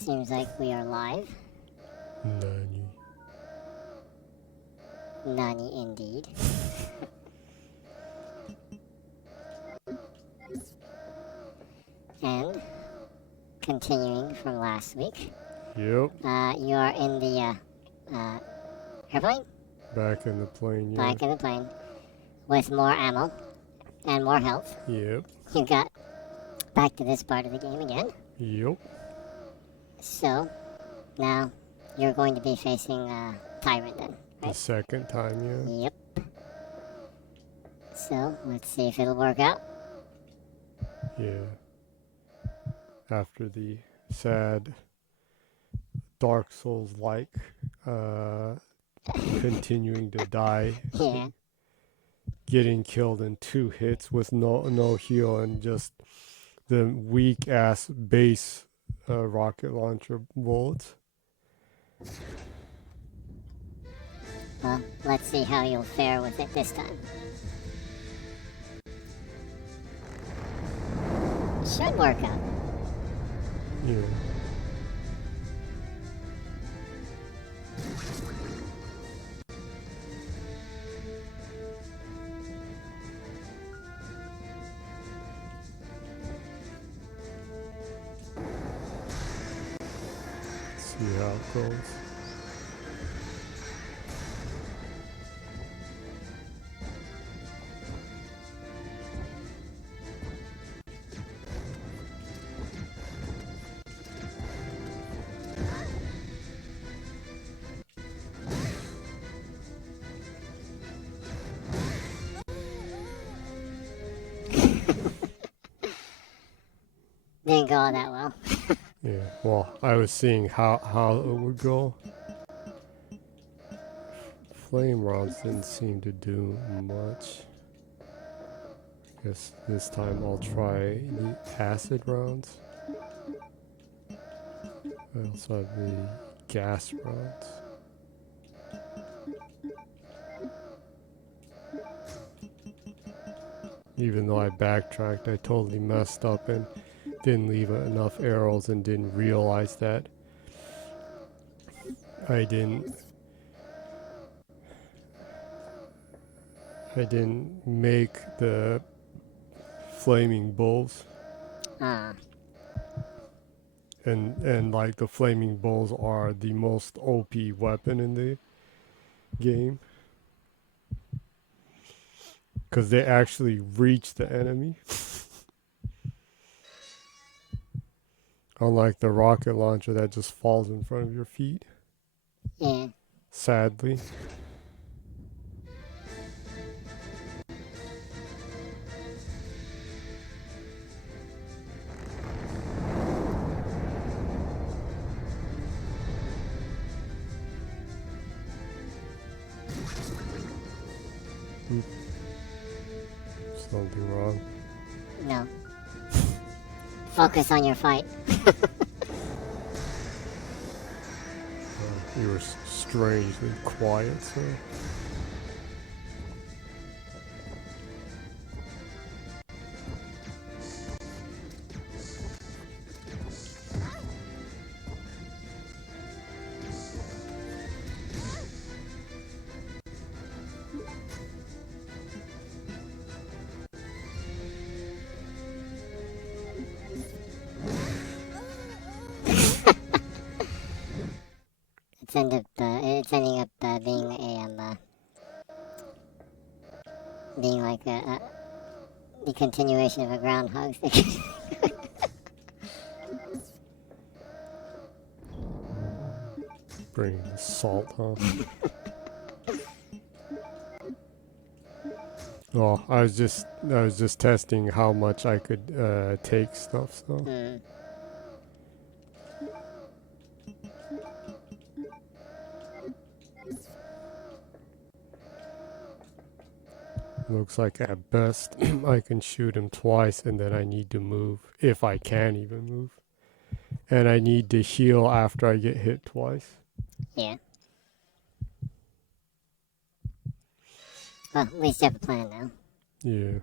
Seems like we are live. Nani. Nani indeed. And continuing from last week. Yep. You are in the airplane? Back in the plane, yeah. Back in the plane. With more ammo and more health. Yep. You got back to this part of the game again. Yep. So, now you're going to be facing Tyrant then, The right? second time, yeah. Yep. So, let's see if it'll work out. Yeah. After the sad Dark Souls-like continuing to die. Yeah. Getting killed in 2 hits with no heal and just the weak ass base rocket launcher bullets. Well, let's see how you'll fare with it this time. Should work out. Yeah. See how it goes. Didn't go all that well. Yeah, well, I was seeing how it would go. Flame rounds didn't seem to do much. I guess this time I'll try the acid rounds. I also have the gas rounds. Even though I backtracked, I totally messed up and didn't leave enough arrows and didn't realize that I didn't make the flaming bulls. And like the flaming bulls are the most OP weapon in the game. Because they actually reach the enemy. Unlike the rocket launcher that just falls in front of your feet. Yeah. Sadly. Something wrong. No. Focus on your fight. You were strangely quiet, so. It's ending up being being like the continuation of a groundhog thing. Bring salt, huh? Well, I was just testing how much I could take stuff, so. Looks like at best I can shoot him twice and then I need to move, if I can even move. And I need to heal after I get hit twice. Yeah. Well, at least you have a plan now. Yeah.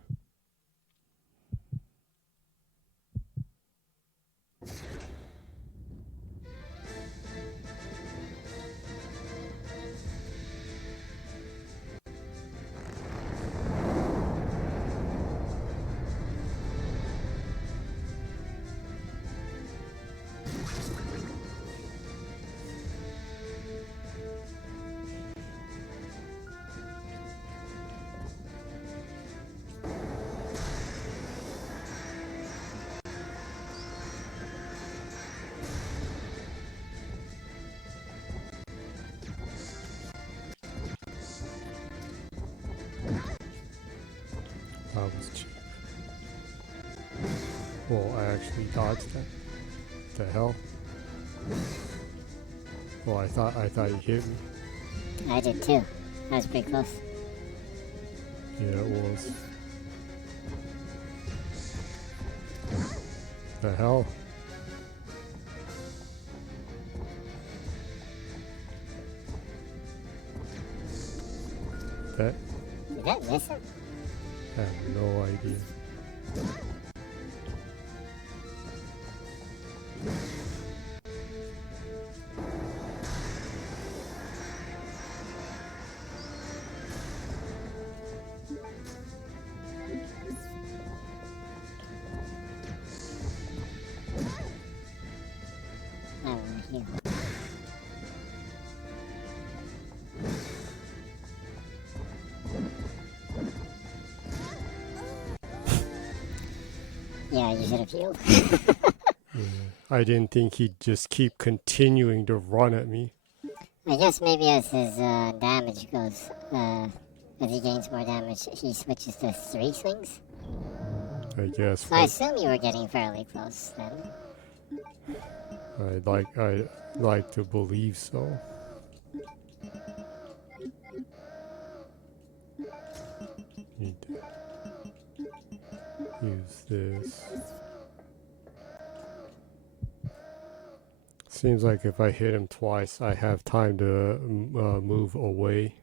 was cheap. Well, I actually dodged that. The hell? Well, I thought he hit me. I did too. That was pretty close. Yeah, it was. The hell? That? Did that miss him? I have no idea. I don't know here. Yeah, you should have healed. Yeah. I didn't think he'd just keep continuing to run at me. I guess maybe as his damage goes, as he gains more damage, he switches to 3 swings. I guess. So I assume you were getting fairly close then. I'd like to believe so. Need to use this. Seems like if I hit him twice, I have time to move away.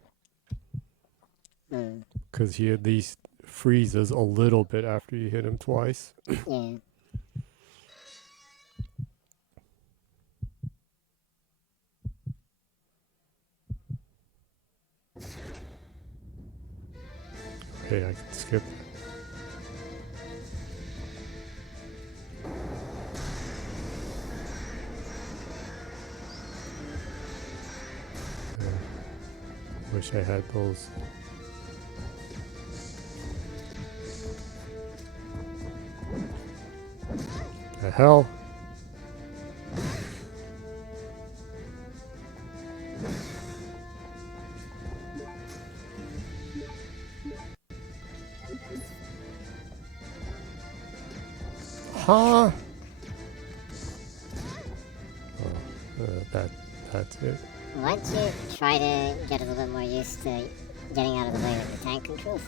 Because he at least freezes a little bit after you hit him twice. Yeah. Hey, I can skip it. Wish I had those. The hell? Huh? Oh, that's it. Why don't you try to get a little bit more used to getting out of the way with the tank controls?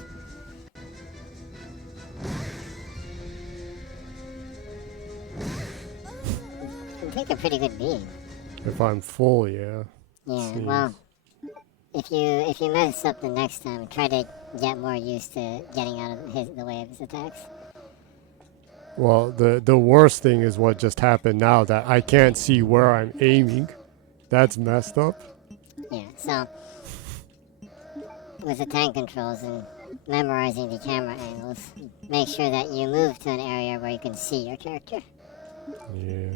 You take a pretty good beating. If I'm full, yeah. Yeah, Seems. well, if you mess up the next time, try to get more used to getting out of the way of his attacks. Well, the worst thing is what just happened now, that I can't see where I'm aiming. That's messed up. Yeah, so with the tank controls and memorizing the camera angles, make sure that you move to an area where you can see your character. Yeah.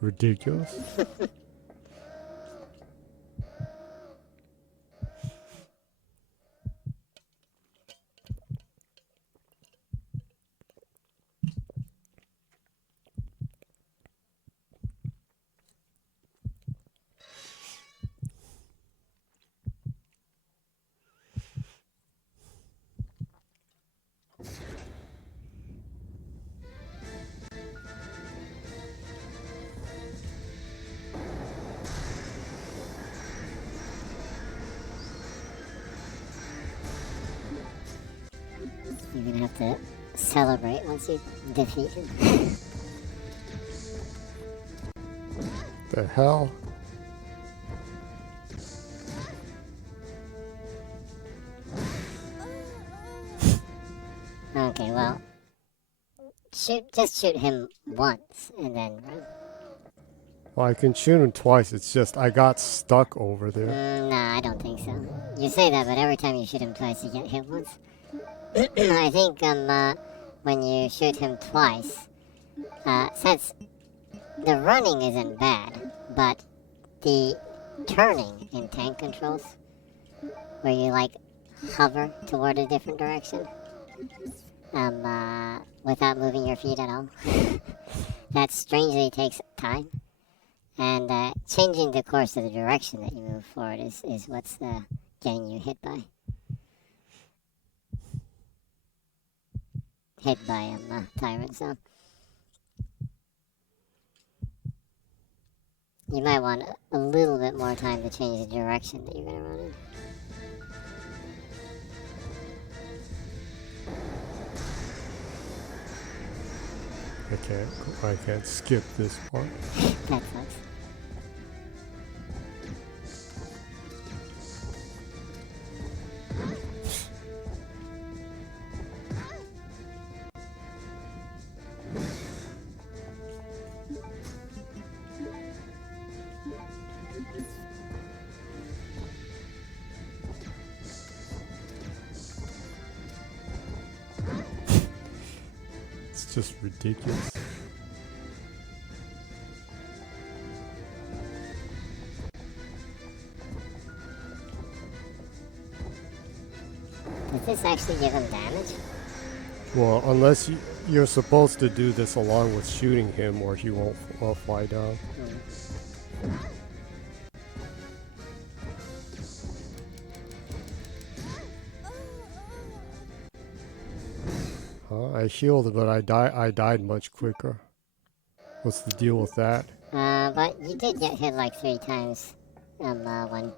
Ridiculous. You're gonna have to celebrate once you defeat him. The hell? Okay, well, just shoot him once and then run. Well, I can shoot him twice. It's just I got stuck over there. Nah, I don't think so. You say that, but every time you shoot him twice, you get hit once. I think when you shoot him twice, since the running isn't bad, but the turning in tank controls, where you like hover toward a different direction, without moving your feet at all, that strangely takes time. And changing the course of the direction that you move forward is what's getting you hit by. hit by Tyrant, so you might want a little bit more time to change the direction that you're gonna run in. I can't skip this part. That sucks. It's just ridiculous. Does this actually give him damage? Well, unless you're supposed to do this along with shooting him, or he won't fly down. I healed, but I died much quicker. What's the deal with that? But you did get hit like 3 times when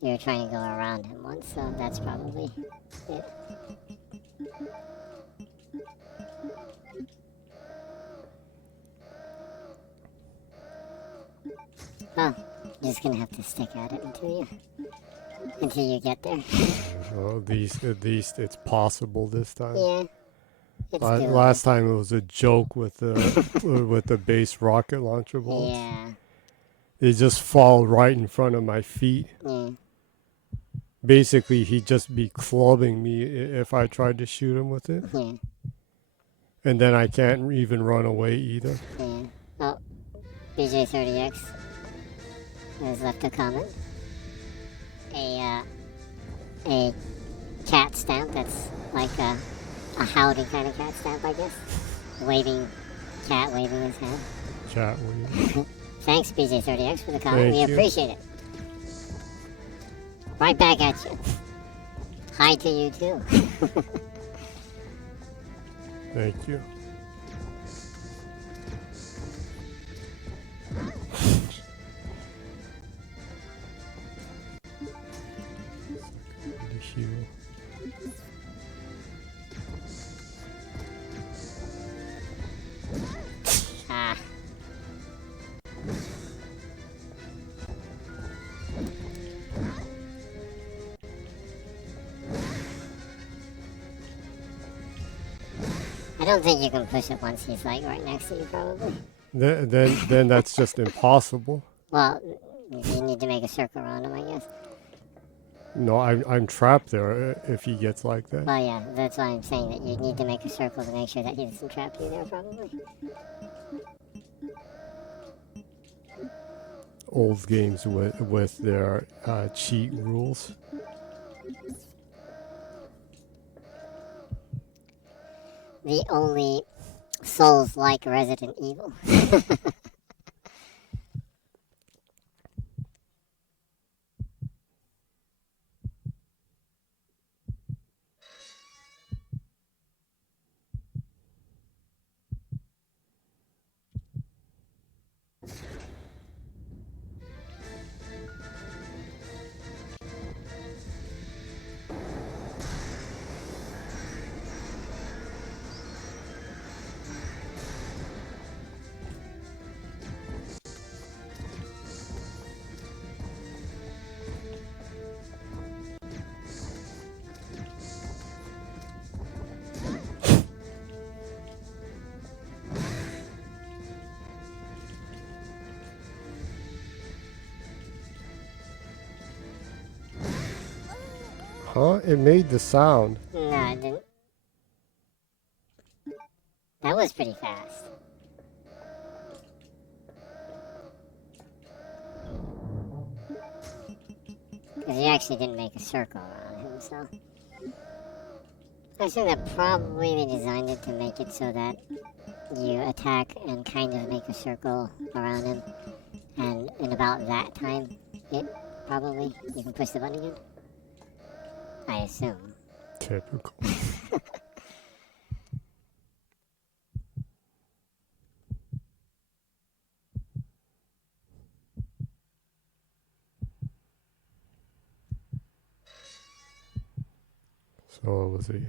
you were trying to go around him once, so that's probably it. Well, you're just gonna have to stick at it until you get there. Well, at least it's possible this time. Yeah. It's doable. Last time it was a joke with the with the base rocket launcher bolts. Yeah. They just fall right in front of my feet. Yeah. Basically, he'd just be clubbing me if I tried to shoot him with it. Yeah. And then I can't even run away either. Yeah. Oh, BJ30X has left a comment. A cat stamp that's like a howdy kind of cat stamp, I guess. Cat waving his hand. Chat waving. Thanks, BJ30X, for the comment. We appreciate it. Right back at you. Hi to you, too. Thank you. Ah. I don't think you can push it once he's like right next to you, probably. Then that's just impossible. Well, you need to make a circle around him, I guess. No, I'm trapped there if he gets like that. Well, yeah, that's why I'm saying that you need to make a circle to make sure that he doesn't trap you there, probably. Old games with their cheat rules. The only Souls like Resident Evil. Huh? It made the sound. No, it didn't. That was pretty fast. Because he actually didn't make a circle around him, so... I think that probably they designed it to make it so that you attack and kind of make a circle around him. And in about that time, you can push the button again. I assume. Typical. Oh, was it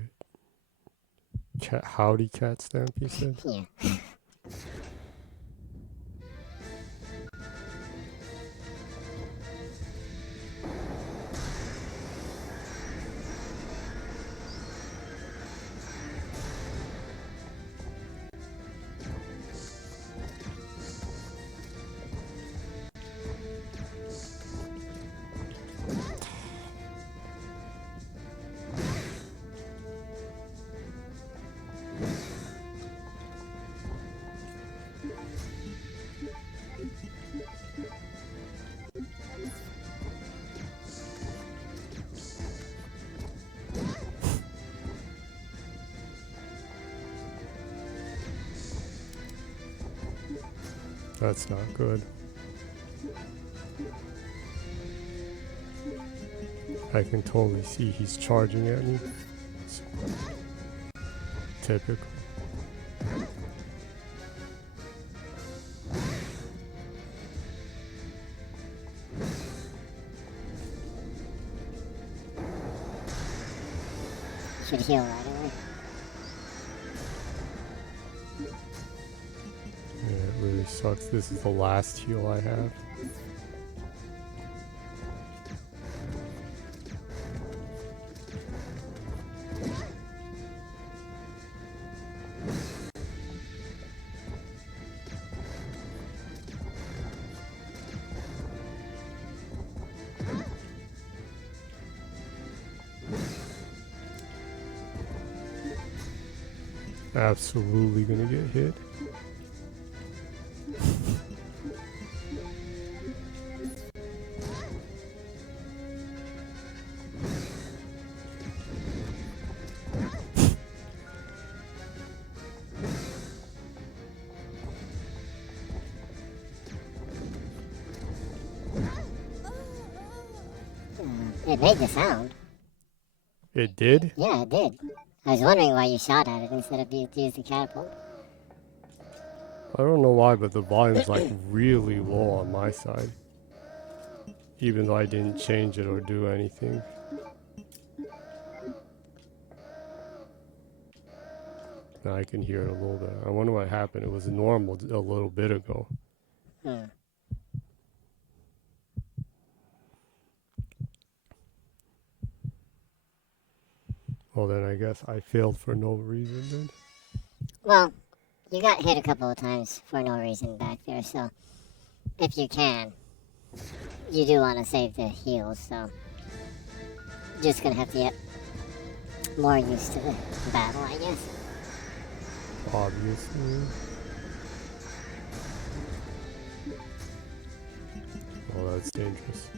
cat, howdy cat stamp, you said? Yeah. That's not good. I can totally see he's charging at me. It's typical. Should heal right away. Yeah, it really sucks. This is the last heal I have. Absolutely gonna get hit. It made the sound. It did? Yeah, it did. I was wondering why you shot at it instead of used the catapult. I don't know why, but the volume's like really low on my side. Even though I didn't change it or do anything. Now I can hear it a little bit. I wonder what happened. It was normal a little bit ago. Hmm. Well, then I guess I failed for no reason then. Well, you got hit a couple of times for no reason back there, so if you can, you do want to save the heals, so just gonna have to get more used to the battle, I guess. Obviously. Oh, that's dangerous.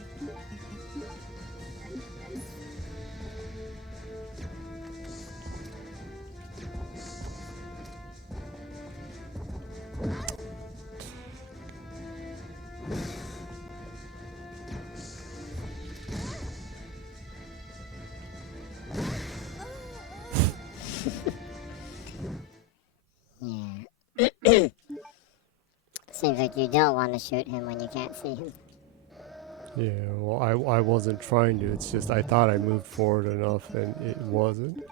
Yeah. Seems like you don't want to shoot him when you can't see him. Yeah, well, I wasn't trying to. It's just I thought I moved forward enough, and it wasn't.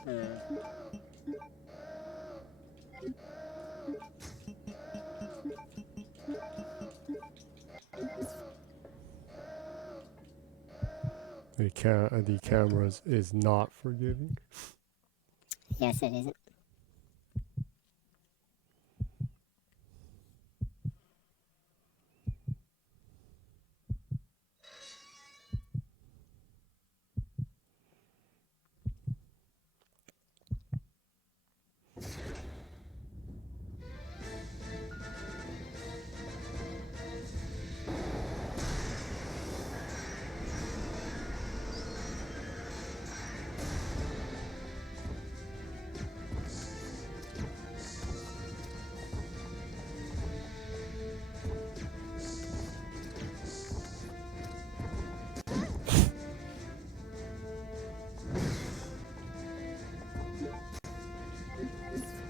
The cameras is not forgiving. Yes, it isn't.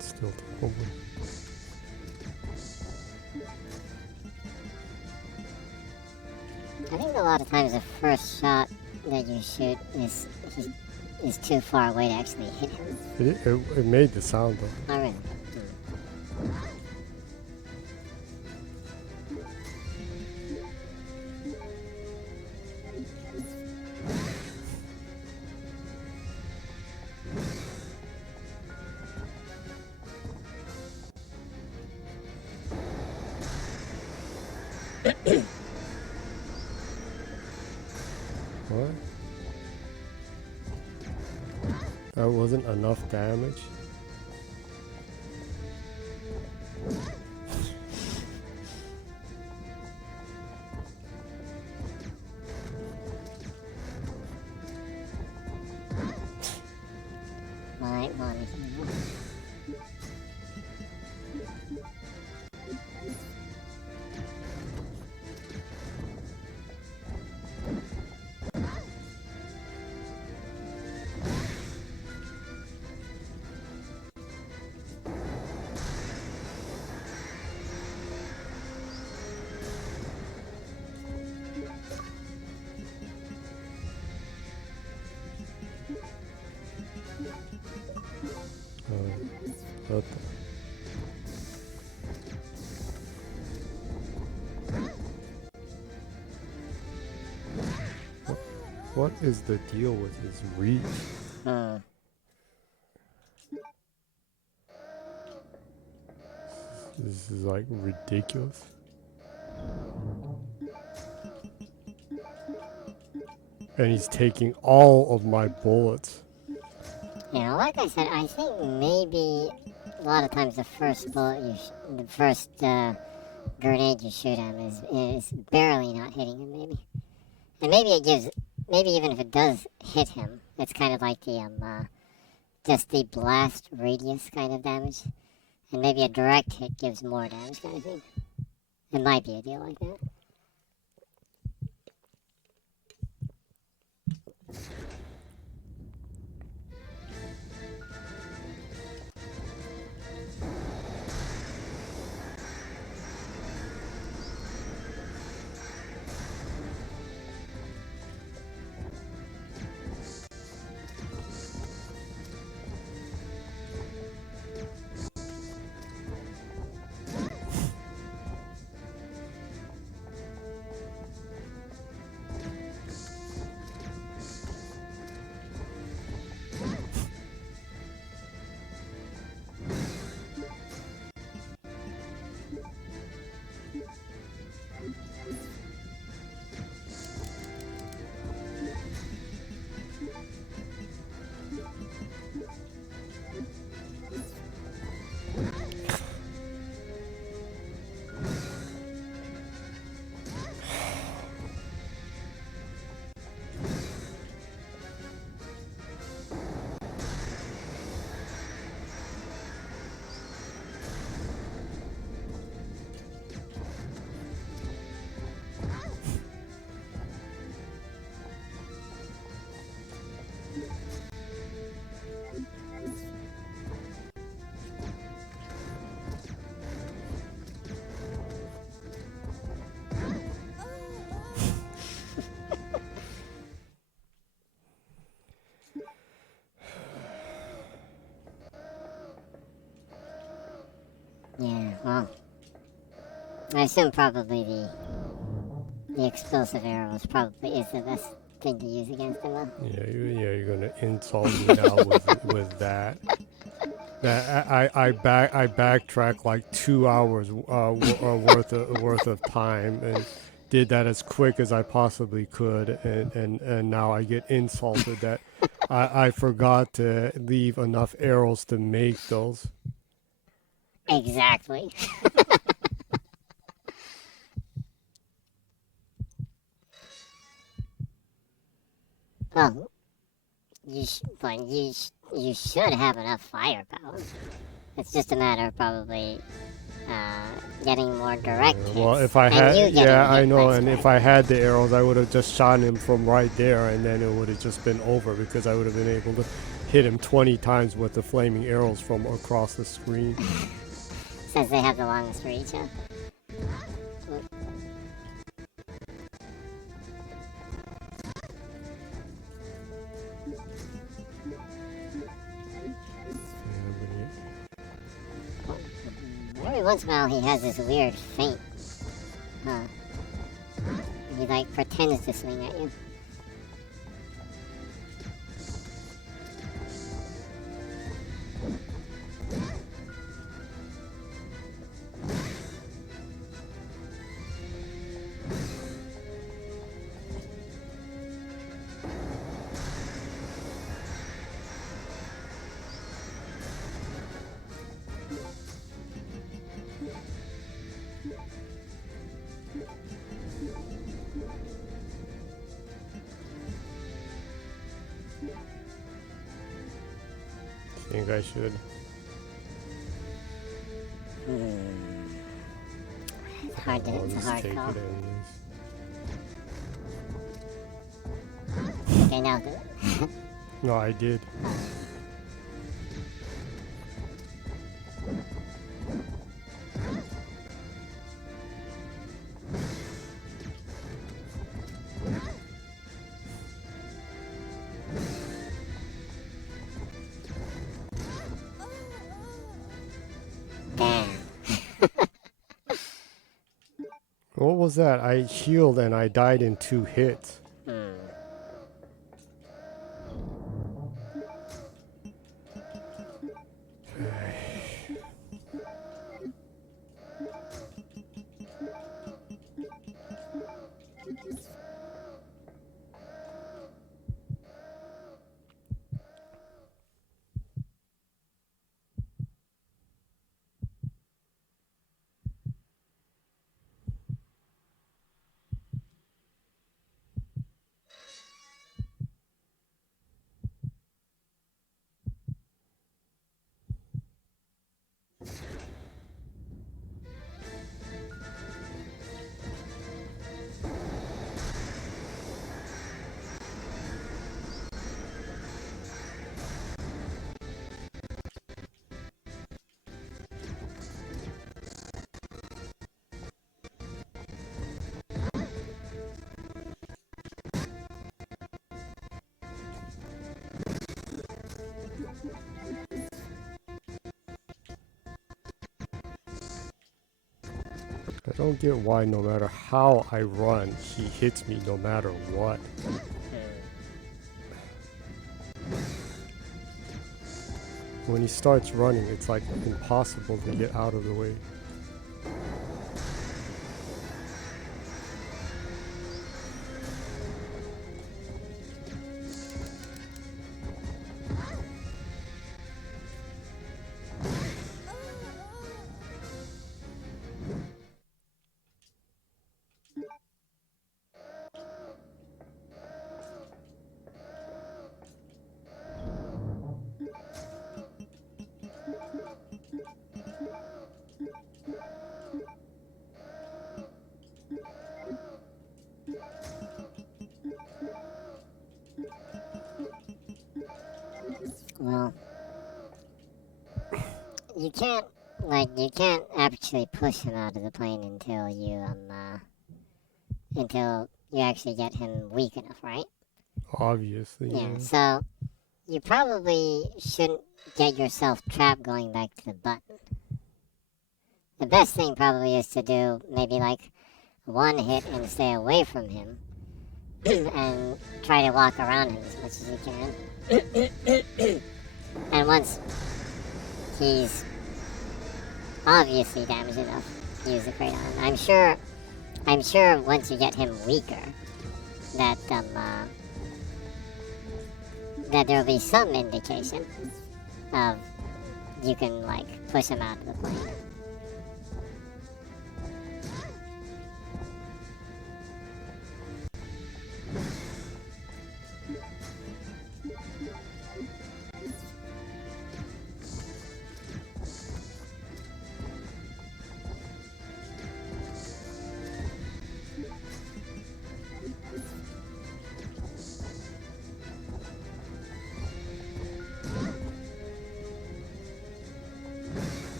Still terrible. I think a lot of times the first shot that you shoot is is too far away to actually hit him. It made the sound though. Oh, really? What? That wasn't enough damage? My money. What What is the deal with his reach? This is like ridiculous. And he's taking all of my bullets. Yeah, like I said, I think maybe a lot of times the first bullet the first grenade you shoot him is barely not hitting him, maybe. And maybe it gives, maybe even if it does hit him, it's kind of like the just the blast radius kind of damage. And maybe a direct hit gives more damage kind of thing. It might be a deal like that. Yeah, well, I assume probably the explosive arrow is the best thing to use against him. Huh? Yeah, you're gonna insult me now with that. That I backtracked like 2 hours worth of time and did that as quick as I possibly could, and now I get insulted that I forgot to leave enough arrows to make those. Exactly. Well, you should have enough firepower. It's just a matter of probably getting more direct hits. Well, if I had, yeah, I know, and if I had the arrows, I would have just shot him from right there, and then it would have just been over because I would have been able to hit him 20 times with the flaming arrows from across the screen. Since they have the longest reach, huh? every once in a while he has this weird feint. He like pretends to swing at you. Think I should. It's hard to, I'll it's a just hard take call. it anyways. Okay, now do it. No, I did. Damn. What was that? I healed and I died in 2 hits. I don't get why no matter how I run, he hits me no matter what. When he starts running, it's like impossible to get out of the way. Well, you can't actually push him out of the plane until you actually get him weak enough, right? Obviously. Yeah, so you probably shouldn't get yourself trapped going back to the button. The best thing probably is to do maybe like 1 hit and stay away from him and try to walk around him as much as you can. And once he's obviously damaged enough, use the crate on him. I'm sure once you get him weaker, that that there'll be some indication of you can like push him out of the plane.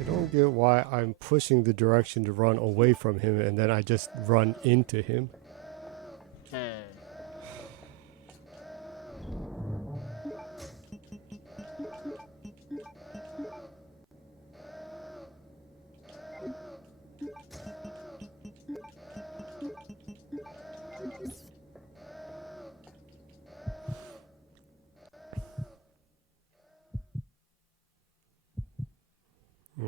I don't get why I'm pushing the direction to run away from him and then I just run into him.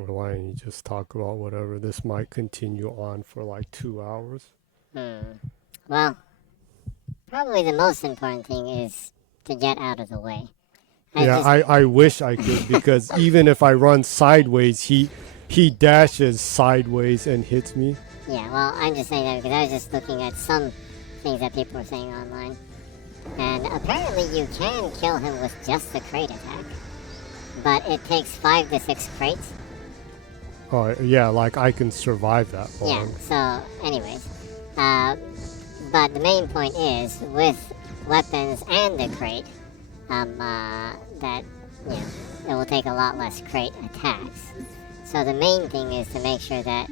Why don't you just talk about whatever? This might continue on for like 2 hours. Well, probably the most important thing is to get out of the way. I wish I could, because even if I run sideways, he dashes sideways and hits me. Yeah, well, I'm just saying that because I was just looking at some things that people were saying online. And apparently you can kill him with just the crate attack. But it takes 5 to 6 crates. Oh, yeah, like I can survive that long. Yeah, so anyways. But the main point is, with weapons and the crate, that, it will take a lot less crate attacks. So the main thing is to make sure that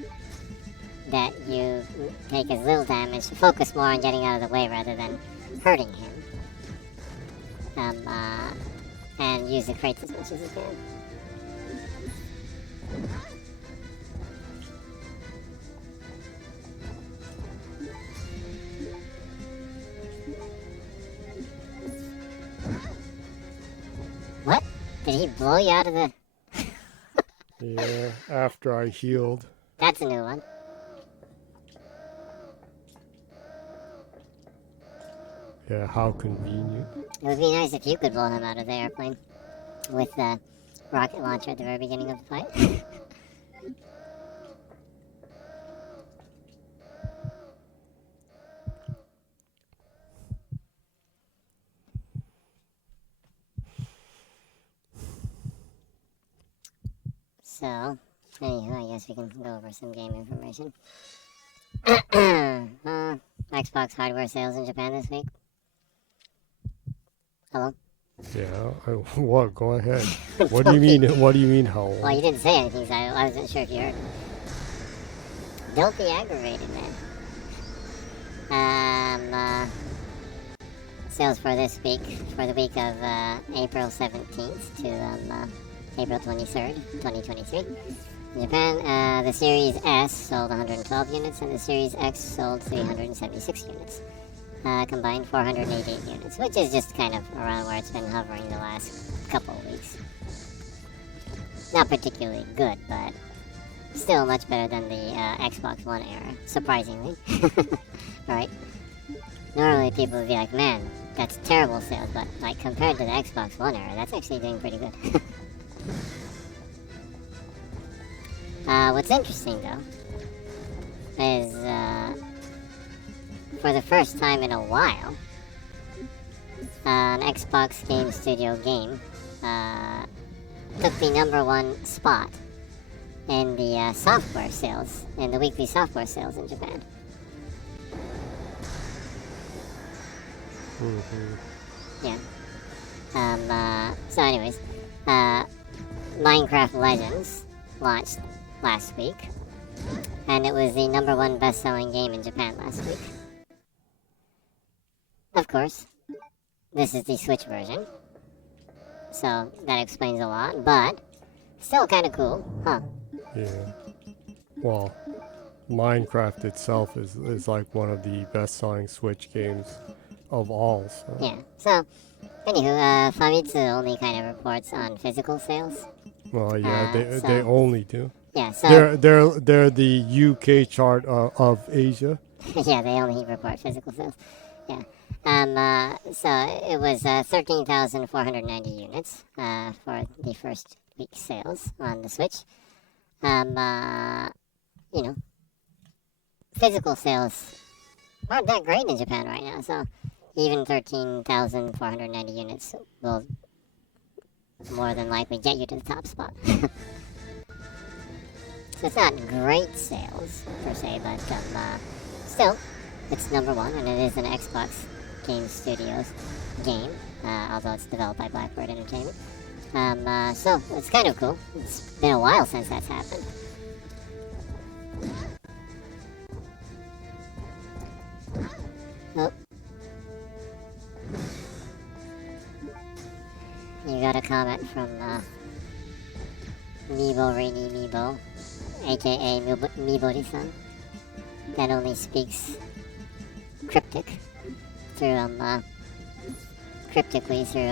you take as little damage, focus more on getting out of the way rather than hurting him. And use the crates as much as you can. What? Did he blow you out of the... Yeah, after I healed. That's a new one. Yeah, how convenient. It would be nice if you could blow him out of the airplane with the rocket launcher at the very beginning of the fight. So, anywho, I guess we can go over some game information. Xbox hardware sales in Japan this week. Hello? Yeah, what? Go ahead. What do you mean? What do you mean? How? Well, you didn't say anything, so I wasn't sure if you heard. Don't be aggravated, man. Sales for this week, for the week of April 17th to April 23rd, 2023. In Japan, the Series S sold 112 units, and the Series X sold 376 units. Combined 488 units, which is just kind of around where it's been hovering the last couple of weeks. Not particularly good, but still much better than the Xbox One era, surprisingly. Right? Normally people would be like, man, that's terrible sales, but like compared to the Xbox One era, that's actually doing pretty good. What's interesting though is for the first time in a while, an Xbox Game Studio game took the #1 spot in the software sales, in the weekly software sales in Japan. Yeah. So anyways, Minecraft Legends launched last week, and it was the #1 best-selling game in Japan last week. Of course, this is the Switch version, so that explains a lot, but still kind of cool, huh? Yeah. Well, Minecraft itself is like one of the best-selling Switch games of all. So. Yeah. So, anywho, Famitsu only kind of reports on physical sales. Well, yeah, they only do. Yeah. So they're the UK chart of Asia. yeah, they only report physical sales. Yeah. So it was 13,490 units for the first week's sales on the Switch. Physical sales aren't that great in Japan right now, so even 13,490 units will more than likely get you to the top spot. So it's not great sales per se, but still, it's #1, and it is an Xbox Game Studios game, although it's developed by Blackbird Entertainment. So it's kind of cool. It's been a while since that's happened. Oh. You got a comment from Meebo Rainy Meebo, aka Meebody-san, that only speaks cryptic through cryptically through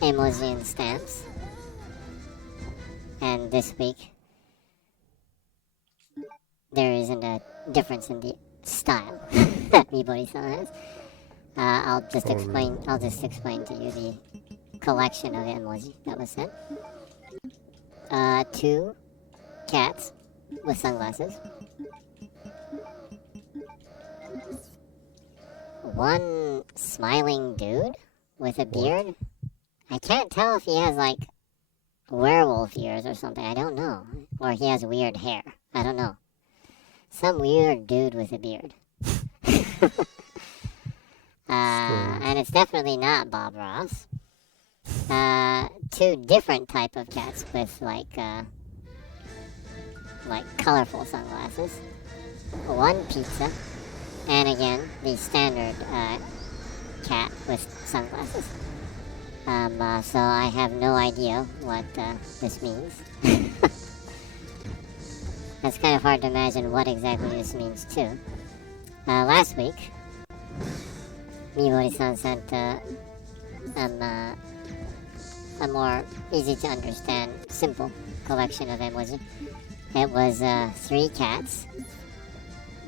emoji and stamps. And this week there isn't a difference in the style that Meebody-san has. I'll just explain to you the collection of emoji that was sent. 2 cats with sunglasses. 1 smiling dude with a beard. I can't tell if he has like werewolf ears or something. I don't know. Or he has weird hair. I don't know. Some weird dude with a beard. And it's definitely not Bob Ross. 2 different type of cats with like colorful sunglasses. 1 pizza, and again the standard cat with sunglasses. So I have no idea what this means. It's kind of hard to imagine what exactly this means too. Last week, Mibori-san sent a more easy to understand, simple collection of emoji. It was 3 cats,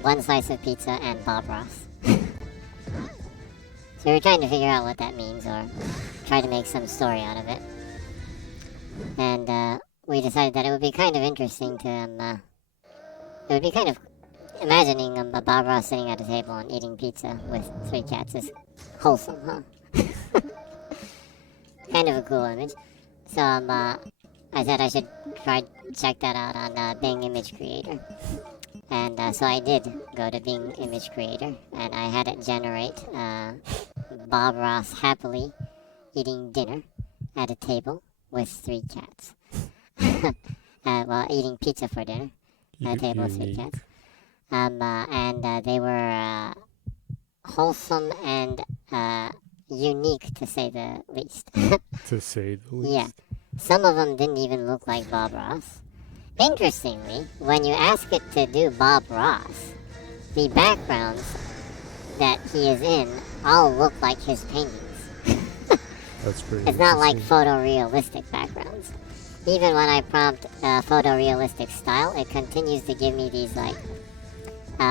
1 slice of pizza, and Bob Ross. So we were trying to figure out what that means, or try to make some story out of it. And we decided that it would be kind of interesting to, it would be kind of imagining a Bob Ross sitting at a table and eating pizza with 3 cats is wholesome, huh? Kind of a cool image. So I said I should try check that out on Bing Image Creator. And so I did go to Bing Image Creator, and I had it generate Bob Ross happily eating dinner at a table with 3 cats. Well, eating pizza for dinner at a table with 3 cats. And they were wholesome and unique, to say the least. To say the least. Yeah. Some of them didn't even look like Bob Ross. Interestingly, when you ask it to do Bob Ross, the backgrounds that he is in all look like his paintings. That's pretty It's not like photorealistic backgrounds. Even when I prompt photorealistic style, it continues to give me these like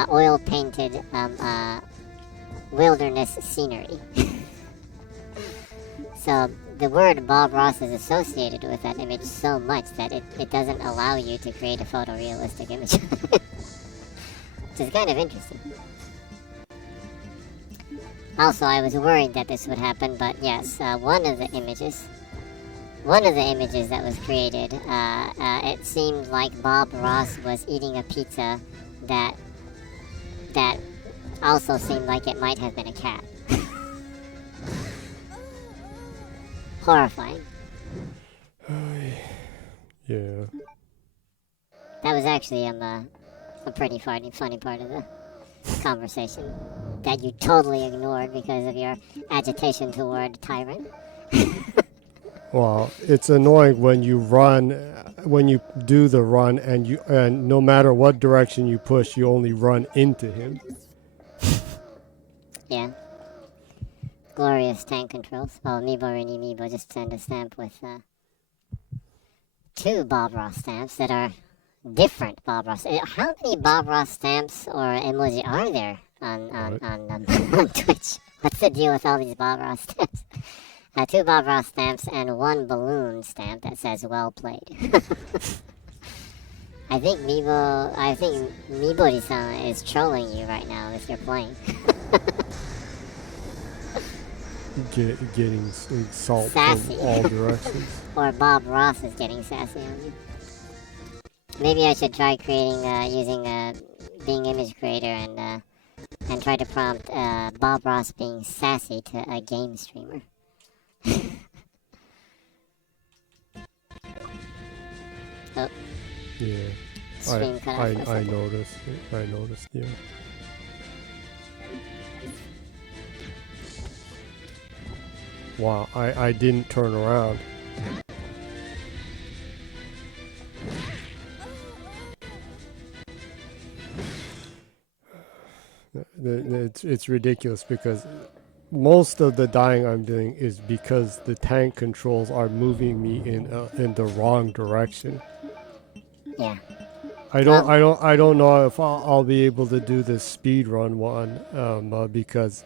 oil-painted wilderness scenery. So the word Bob Ross is associated with that image so much that it doesn't allow you to create a photorealistic image. Which is kind of interesting. Also, I was worried that this would happen, but yes, one of the images that was created, it seemed like Bob Ross was eating a pizza that also seemed like it might have been a cat. Horrifying. Yeah. That was actually a pretty funny part of the conversation that you totally ignored because of your agitation toward Tyrant. Well, it's annoying when you run, when you do the run, and no matter what direction you push, you only run into him. Yeah. Glorious tank controls. Oh, Amiibo Rini Amiibo just sent a stamp with 2 Bob Ross stamps that are different Bob Ross. How many Bob Ross stamps or emoji are there on Twitch? What's the deal with all these Bob Ross stamps? 2 Bob Ross stamps and 1 balloon stamp that says "Well played." I think Mibori-san is trolling you right now if you're playing. Getting salt Sassy. from all directions. Or Bob Ross is getting sassy on you. Maybe I should try creating using Bing Image Creator and try to prompt Bob Ross being sassy to a game streamer. Oh, Yeah. stream cut off for a I second. noticed. I noticed. Yeah. Wow. I didn't turn around. It's ridiculous because most of the dying I'm doing is because the tank controls are moving me in the wrong direction. Yeah. I don't know if I'll be able to do this speed run one because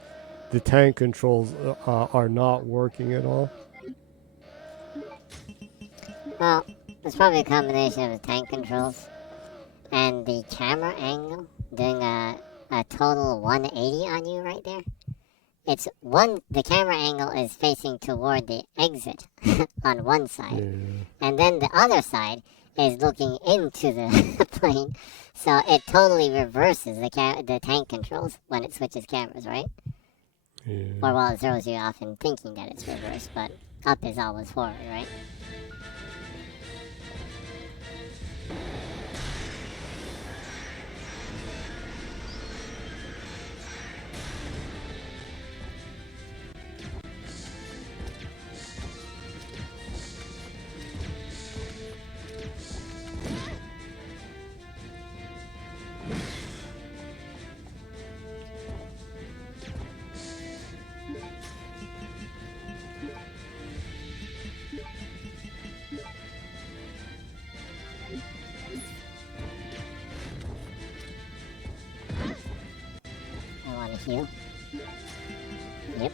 the tank controls are not working at all. Well, it's probably a combination of the tank controls and the camera angle doing a total 180 on you right there. The camera angle is facing toward the exit on one side, and then the other side is looking into the plane, so it totally reverses the tank controls when it switches cameras, right? Yeah. Or well, it throws you off in thinking that it's reversed, but up is always forward, right? I want to heal. Yep.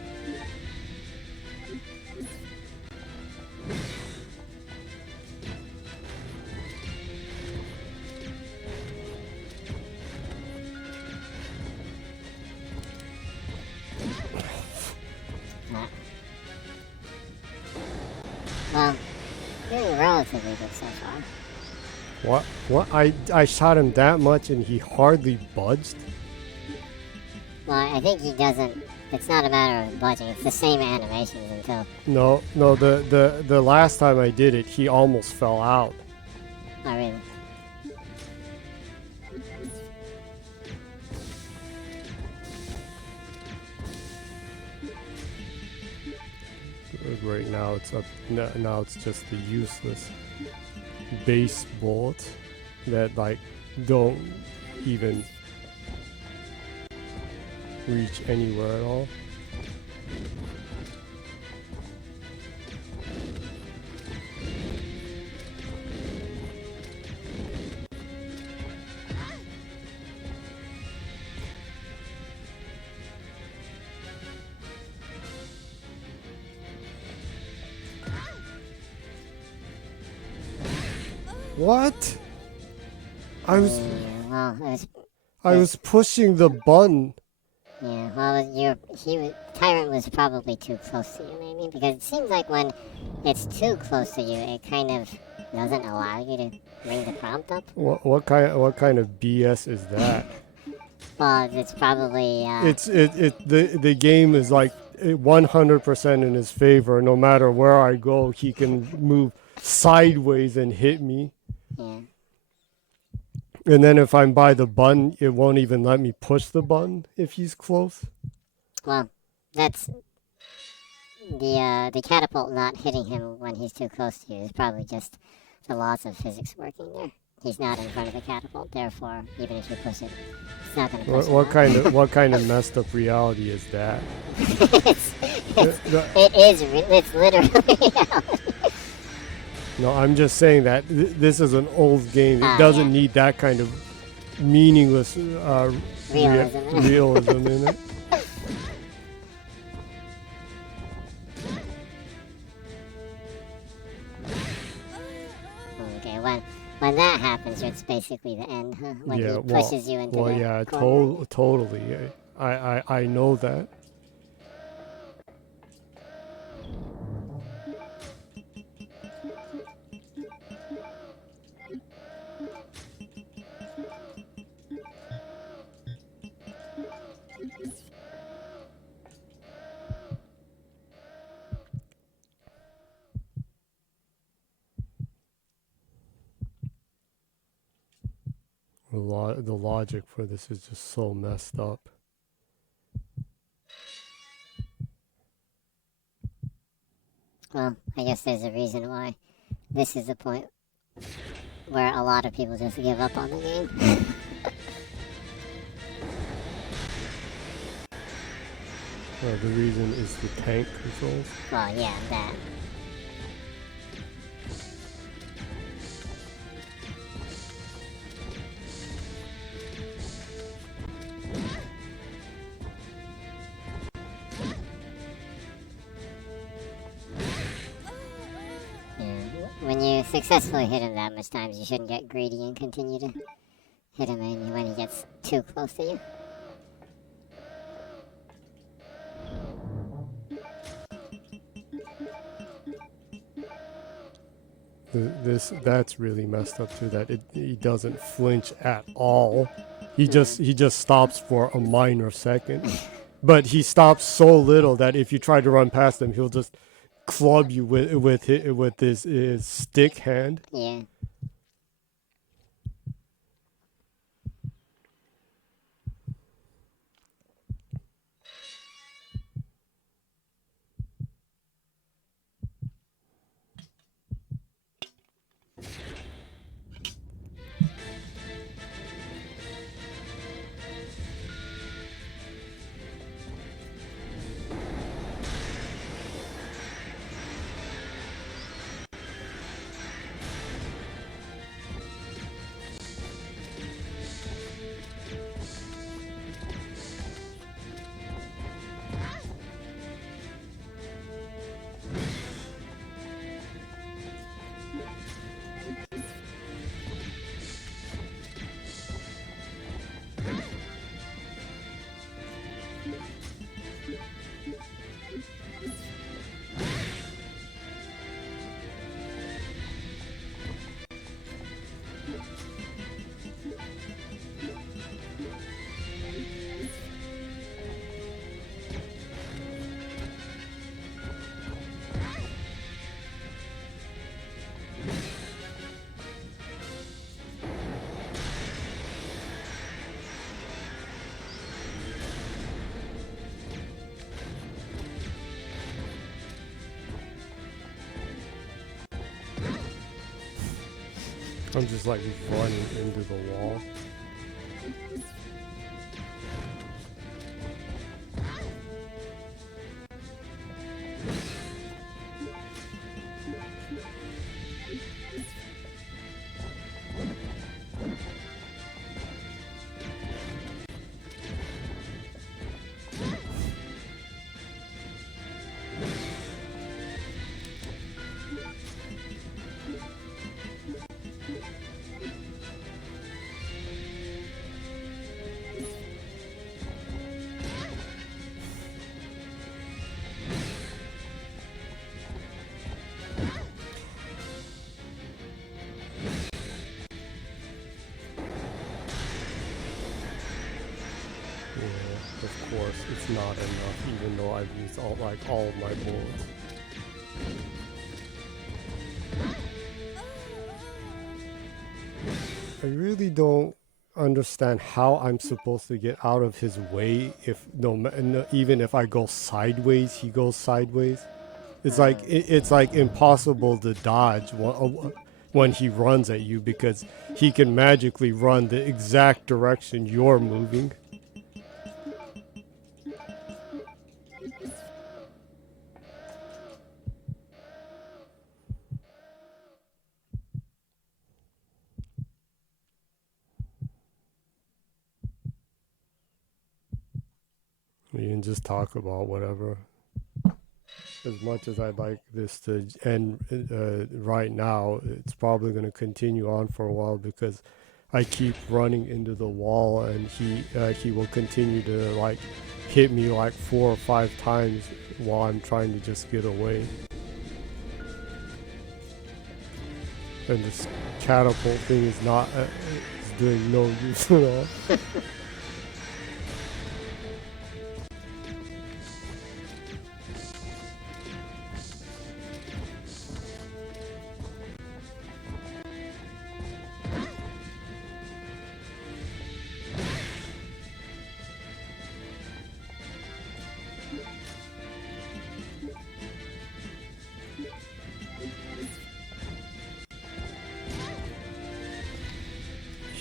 Well, doing relatively good so far. What? I shot him that much and he hardly budged? Well, I think he doesn't. It's not a matter of budging. It's the same animations until. No. The last time I did it, he almost fell out. Oh, really? Right now it's up. Now it's just the useless base bullets that like don't even reach anywhere at all. What? I was Well, I was pushing the button. yeah. Well, Tyrant was probably too close to you, maybe, because it seems like when it's too close to you, it kind of doesn't allow you to bring the prompt up. What kind of BS is that? Well, it's probably. The game is like 100% in his favor. No matter where I go, he can move sideways and hit me. Yeah. And then if I'm by the button, it won't even let me push the button if he's close. Well, that's the catapult not hitting him when he's too close to you is probably just the laws of physics working there. He's not in front of the catapult, therefore, even if you push it, it's not going to push What kind of messed up reality is that? It's literally reality. No, I'm just saying that this is an old game. It Ah, doesn't yeah. need that kind of meaningless realism in it. Okay, when that happens, it's basically the end, huh? When he pushes you into the corner. Totally. I know that. The logic for this is just so messed up. Well, I guess there's a reason why this is the point where a lot of people just give up on the game. The reason is the tank controls. Well, yeah, that. When you successfully hit him that much times, you shouldn't get greedy and continue to hit him when he gets too close to you. That's really messed up too. That he doesn't flinch at all. He just stops for a minor second, but he stops so little that if you try to run past him, he'll just club you with his stick hand. Yeah. I'm just like running into the wall. Of course, it's not enough, even though I've used all of my bullets. I really don't understand how I'm supposed to get out of his way if even if I go sideways, he goes sideways. It's like impossible to dodge when he runs at you because he can magically run the exact direction you're moving. We can just talk about whatever. As much as I'd like this to end right now, it's probably going to continue on for a while because I keep running into the wall, and he will continue to like hit me like 4 or 5 times while I'm trying to just get away. And this catapult thing is not is doing no use at all.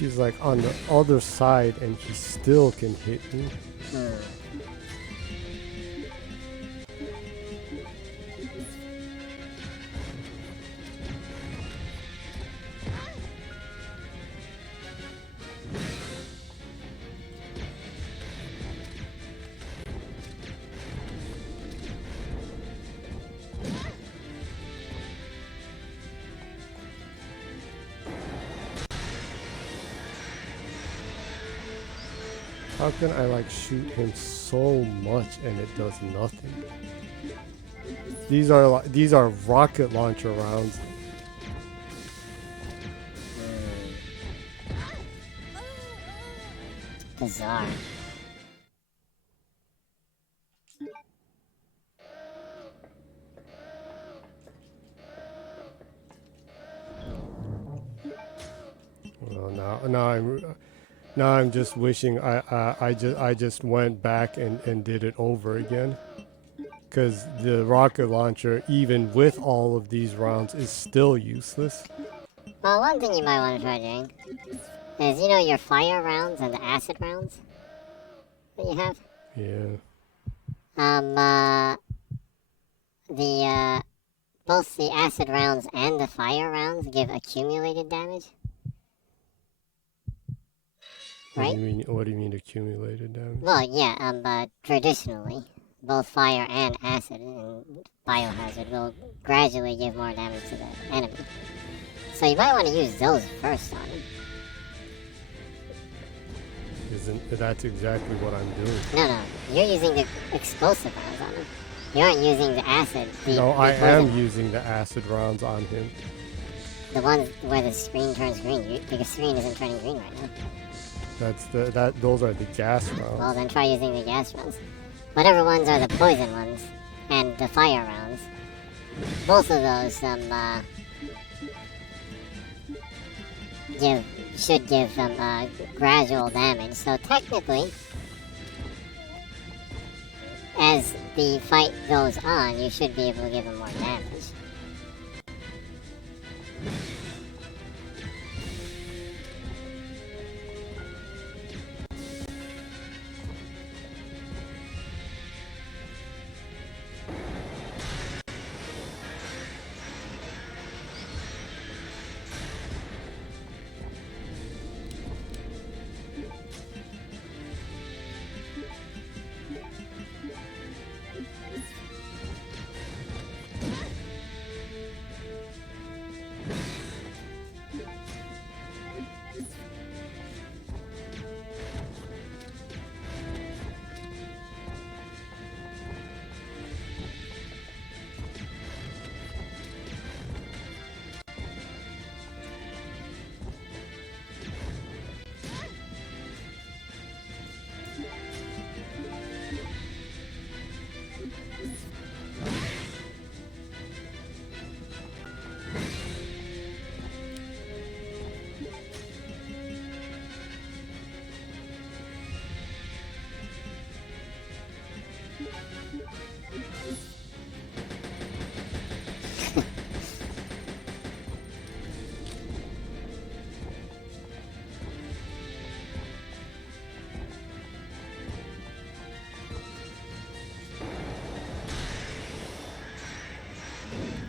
She's like on the other side and he still can hit me. How can I like shoot him so much and it does nothing? These are rocket launcher rounds. Bizarre. Well, now I'm just wishing I just went back and did it over again. Because the rocket launcher, even with all of these rounds, is still useless. Well, one thing you might want to try doing is, you know, your fire rounds and the acid rounds that you have? Yeah. Both the acid rounds and the fire rounds give accumulated damage. Right? What do you mean accumulated damage? Well, yeah, traditionally, both fire and acid and biohazard will gradually give more damage to the enemy. So you might want to use those first on him. That's exactly what I'm doing. No, you're using the explosive rounds on him. You aren't using the acid. I am using the acid rounds on him. The ones where the screen turns green. The screen isn't turning green right now. Those are the gas rounds. Well, then try using the gas rounds. Whatever ones are the poison ones and the fire rounds. Both of those should give them gradual damage. So technically, as the fight goes on, you should be able to give them more damage.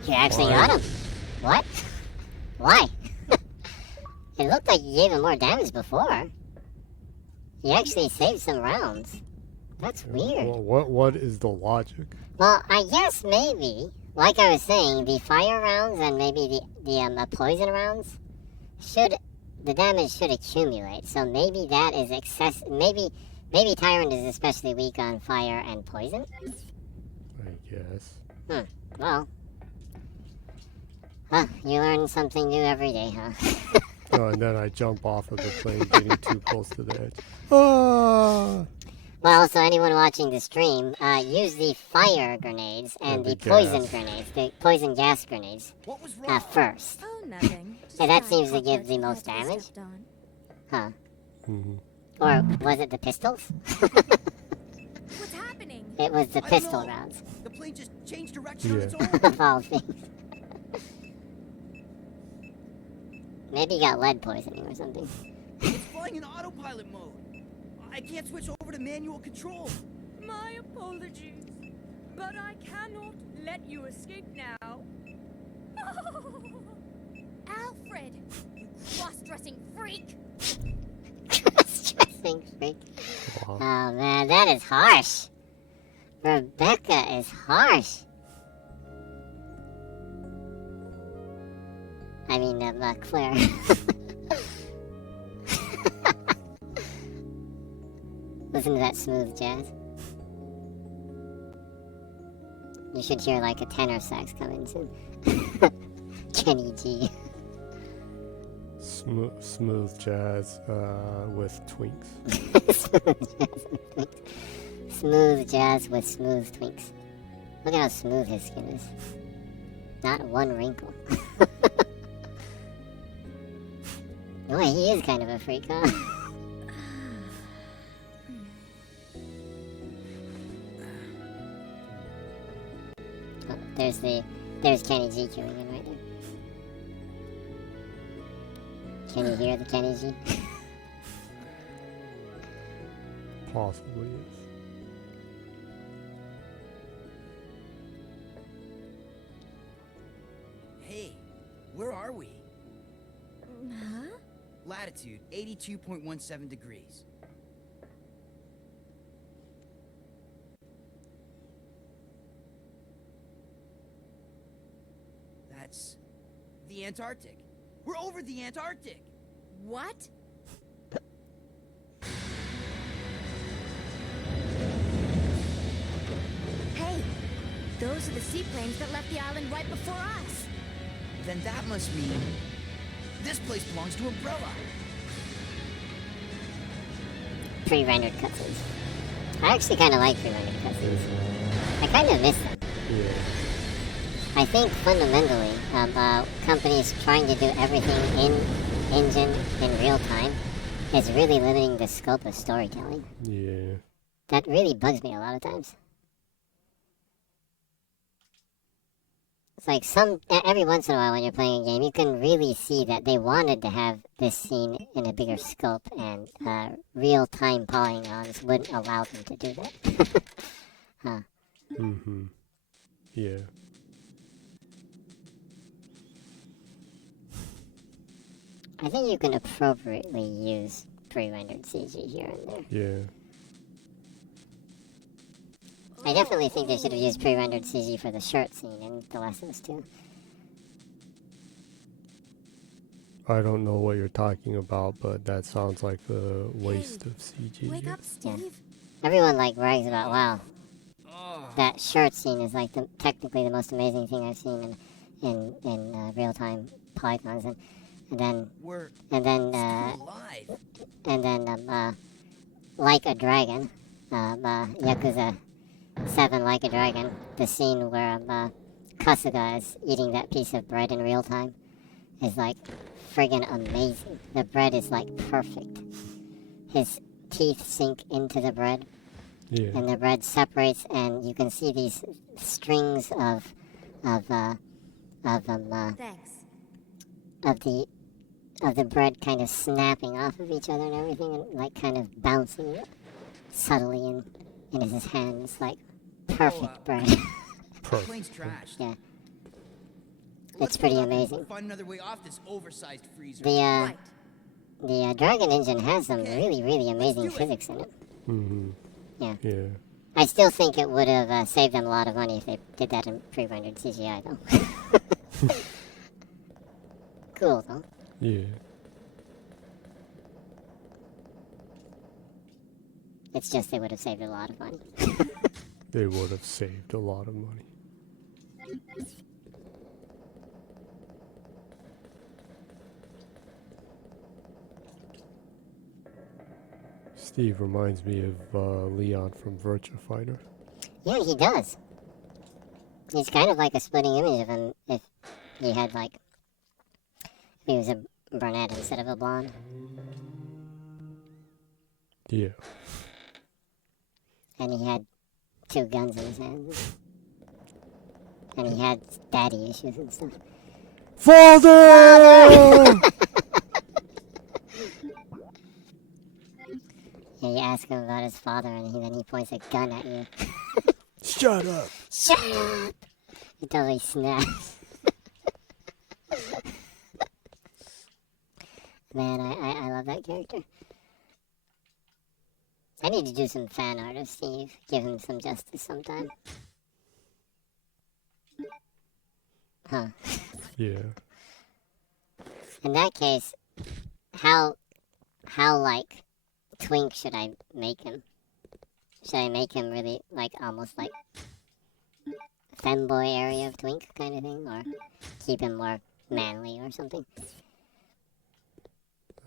You actually got him. What? Why? It looked like you gave him more damage before. You actually saved some rounds. That's weird. Well, what is the logic? Well, I guess maybe, like I was saying, the fire rounds and maybe the poison rounds the damage should accumulate. So maybe that is excess. Maybe Tyrant is especially weak on fire and poison. I guess. Well. Huh, you learn something new every day, huh? Oh, and then I jump off of the plane, getting too close to the edge. Ah! Well, so anyone watching the stream, use the fire grenades and the poison grenades, the poison gas grenades, first. Oh, nothing. And that seems to give the most damage. Huh. Mm-hmm. Or was it the pistols? What's happening? It was the pistol rounds. The plane just changed direction on its own. Of all things. Maybe you got lead poisoning or something. running in autopilot mode. I can't switch over to manual control. My apologies, but I cannot let you escape now. Alfred, you cross-dressing freak! Cross-dressing freak. Wow. Oh man, that is harsh. Rebecca is harsh. I mean, Claire. Listen to that smooth jazz. You should hear like a tenor sax coming soon. Kenny G. Smooth jazz with twinks. Smooth jazz with smooth twinks. Look at how smooth his skin is. Not one wrinkle. No, he is kind of a freak, huh? Oh, there's Kenny G queuing in right there. Can you hear the Kenny G? Possibly, yes. Hey, where are we? Huh? Latitude 82.17 degrees. That's the Antarctic. We're over the Antarctic. What? Hey, those are the seaplanes that left the island right before us. Then that must mean this place belongs to Umbrella. Pre-rendered cutscenes. I actually kind of like pre-rendered cutscenes. I kind of miss them. Yeah. I think fundamentally, companies trying to do everything in engine in real time is really limiting the scope of storytelling. Yeah. That really bugs me a lot of times. It's like every once in a while when you're playing a game, you can really see that they wanted to have this scene in a bigger scope, and real-time polygons wouldn't allow them to do that. Huh. Mm-hmm. Yeah. I think you can appropriately use pre-rendered CG here and there. Yeah. I definitely think they should have used pre-rendered CG for the shirt scene in The Last of Us 2. I don't know what you're talking about, but that sounds like a waste of CG. Wake yeah. up, Steve. Everyone like brags about, wow, Oh, that shirt scene is like technically the most amazing thing I've seen in real-time polygons, and then we're still alive. Like a Dragon, Yakuza 7 Like a Dragon, the scene where Kasuga is eating that piece of bread in real time is like friggin' amazing. The bread is like perfect. His teeth sink into the bread, Yeah. and the bread separates, and you can see these strings of Thanks. the bread kind of snapping off of each other and everything, and like kind of bouncing subtly in his hand. It's like perfect bread. Perfect. Plane's trashed. Yeah. Let's It's pretty get up and amazing. Find another way off this oversized freezer. Right. The Dragon engine has some Okay, really amazing do it. physics in it. Mm-hmm. Yeah. Yeah. I still think it would have saved them a lot of money if they did that in pre-rendered CGI, though. Cool, though. Yeah. It's just they would have saved a lot of money. They would have saved a lot of money. Steve reminds me of Leon from Virtua Fighter. Yeah, he does. He's kind of like a splitting image of him if he had, like, if he was a brunette instead of a blonde. Yeah. And he had 2 guns in his hands. And he had daddy issues and stuff. Father! Yeah, you ask him about his father, and then he points a gun at you. Shut up. Shut up! He totally snaps. Man, I love that character. I need to do some fan art of Steve. Give him some justice sometime. Huh. Yeah. In that case, how like twink should I make him? Should I make him really like almost like femboy area of twink kind of thing, or keep him more manly or something?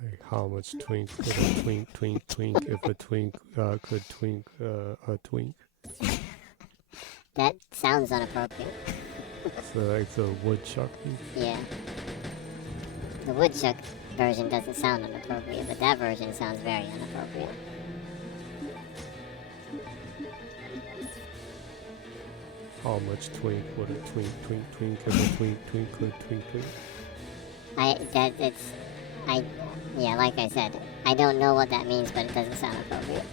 Like how much twink could a twink if a twink could twink a twink? That sounds inappropriate. So like the woodchuck. Yeah. The woodchuck version doesn't sound inappropriate, but that version sounds very inappropriate. How much twink would a twink if a twink could twink? Yeah, like I said, I don't know what that means, but it doesn't sound appropriate.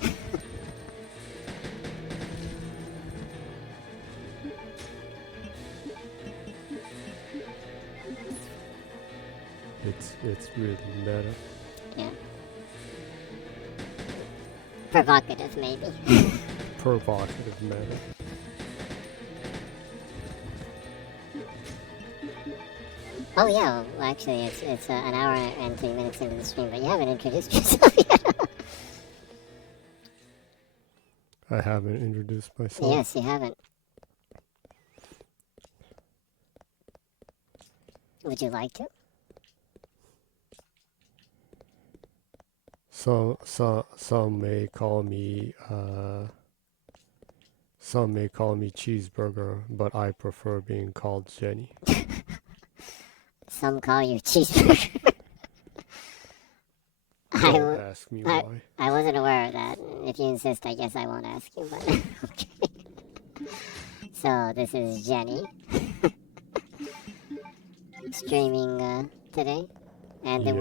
It's really meta. Yeah. Provocative, maybe. Provocative meta. Oh yeah, well, actually it's an hour and 3 minutes into the stream, but you haven't introduced yourself yet. I haven't introduced myself. Yes, you haven't. Would you like to? Some may call me cheeseburger, but I prefer being called Jenny. Some call you cheeseburger. Don't ask me why. I wasn't aware of that. If you insist, I guess I won't ask you, but okay. So, this is Jenny. Streaming today. And the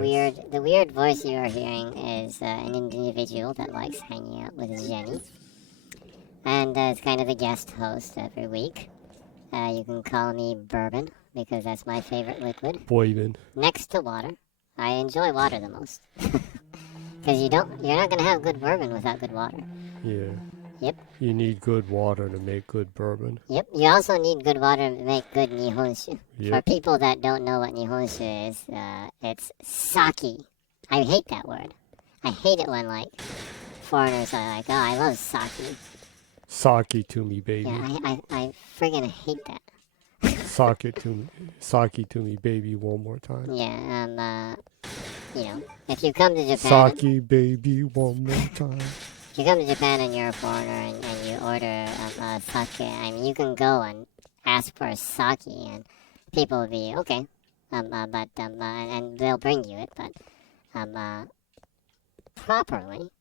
weird voice you are hearing is an individual that likes hanging out with Jenny. And it's kind of the guest host every week. You can call me Bourbon, because that's my favorite liquid. Boyden. Next to water. I enjoy water the most. Because you're not going to have good bourbon without good water. Yeah. Yep. You need good water to make good bourbon. Yep. You also need good water to make good Nihonshu. Yep. For people that don't know what Nihonshu is, it's sake. I hate that word. I hate it when, like, foreigners are like, oh, I love sake. Sake to me, baby. Yeah, I friggin' hate that. Sake to me, baby, one more time. Yeah, if you come to Japan... Sake, baby, one more time. If you come to Japan and you're a foreigner and you order sake, I mean, you can go and ask for sake and people will be, okay, and they'll bring you it, but, properly,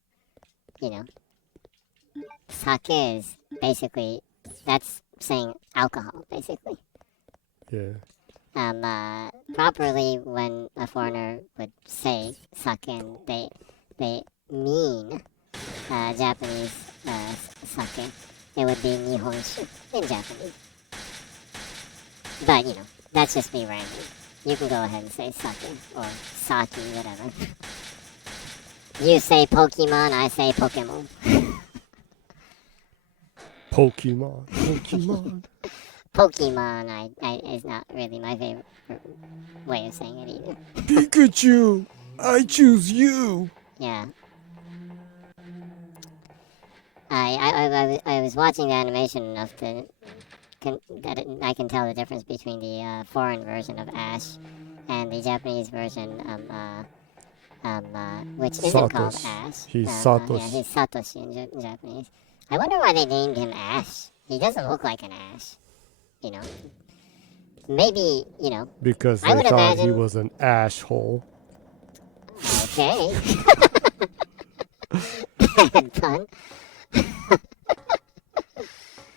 sake is basically, that's saying alcohol, basically. Yeah. Properly, when a foreigner would say sake, they mean Japanese sake, it would be Nihonshu in Japanese. But, that's just me rambling. You can go ahead and say sake, or sake, whatever. You say Pokemon, I say Pokemon. Pokemon. Pokemon is not really my favorite way of saying it either. Pikachu, I choose you. Yeah. I was watching the animation enough that I can tell the difference between the foreign version of Ash and the Japanese version, which isn't called Ash. He's Satoshi. Yeah, he's Satoshi in Japanese. I wonder why they named him Ash. He doesn't look like an Ash. Maybe, Because I they would thought he imagine... was an ash hole. Okay. Bad pun.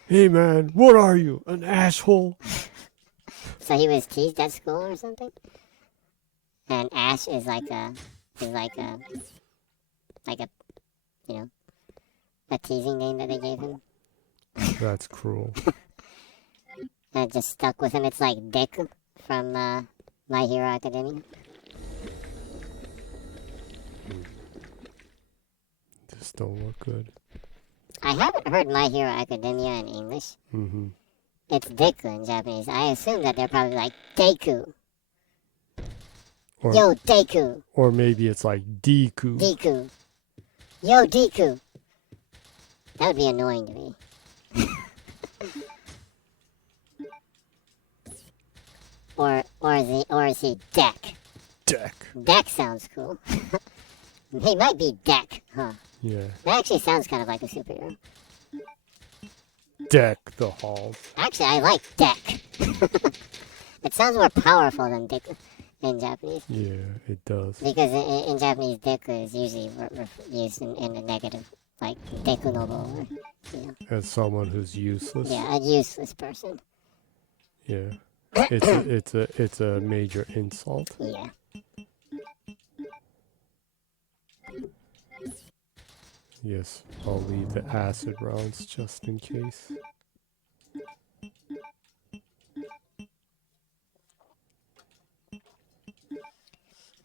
Hey man, what are you? An asshole? So he was teased at school or something? And Ash is like a a teasing name that they gave him. That's cruel. And it just stuck with him. It's like Deku from My Hero Academia. Just don't look good. I haven't heard My Hero Academia in English. Mm-hmm. It's Deku in Japanese. I assume that they're probably like Deku. Or, Yo, Deku. or maybe it's like Deku. Deku. Yo, Deku. That would be annoying to me. or is he Deck? Deck. Deck sounds cool. He might be Deck, huh? Yeah. That actually sounds kind of like a superhero. Deck the halls. Actually, I like Deck. It sounds more powerful than Deku in Japanese. Yeah, it does. Because in Japanese, Deku is usually used in a negative, like Deku no Bo, or, you know. As someone who's useless. Yeah, a useless person. Yeah. It's a major insult. Yeah. Yes, I'll leave the acid rounds just in case.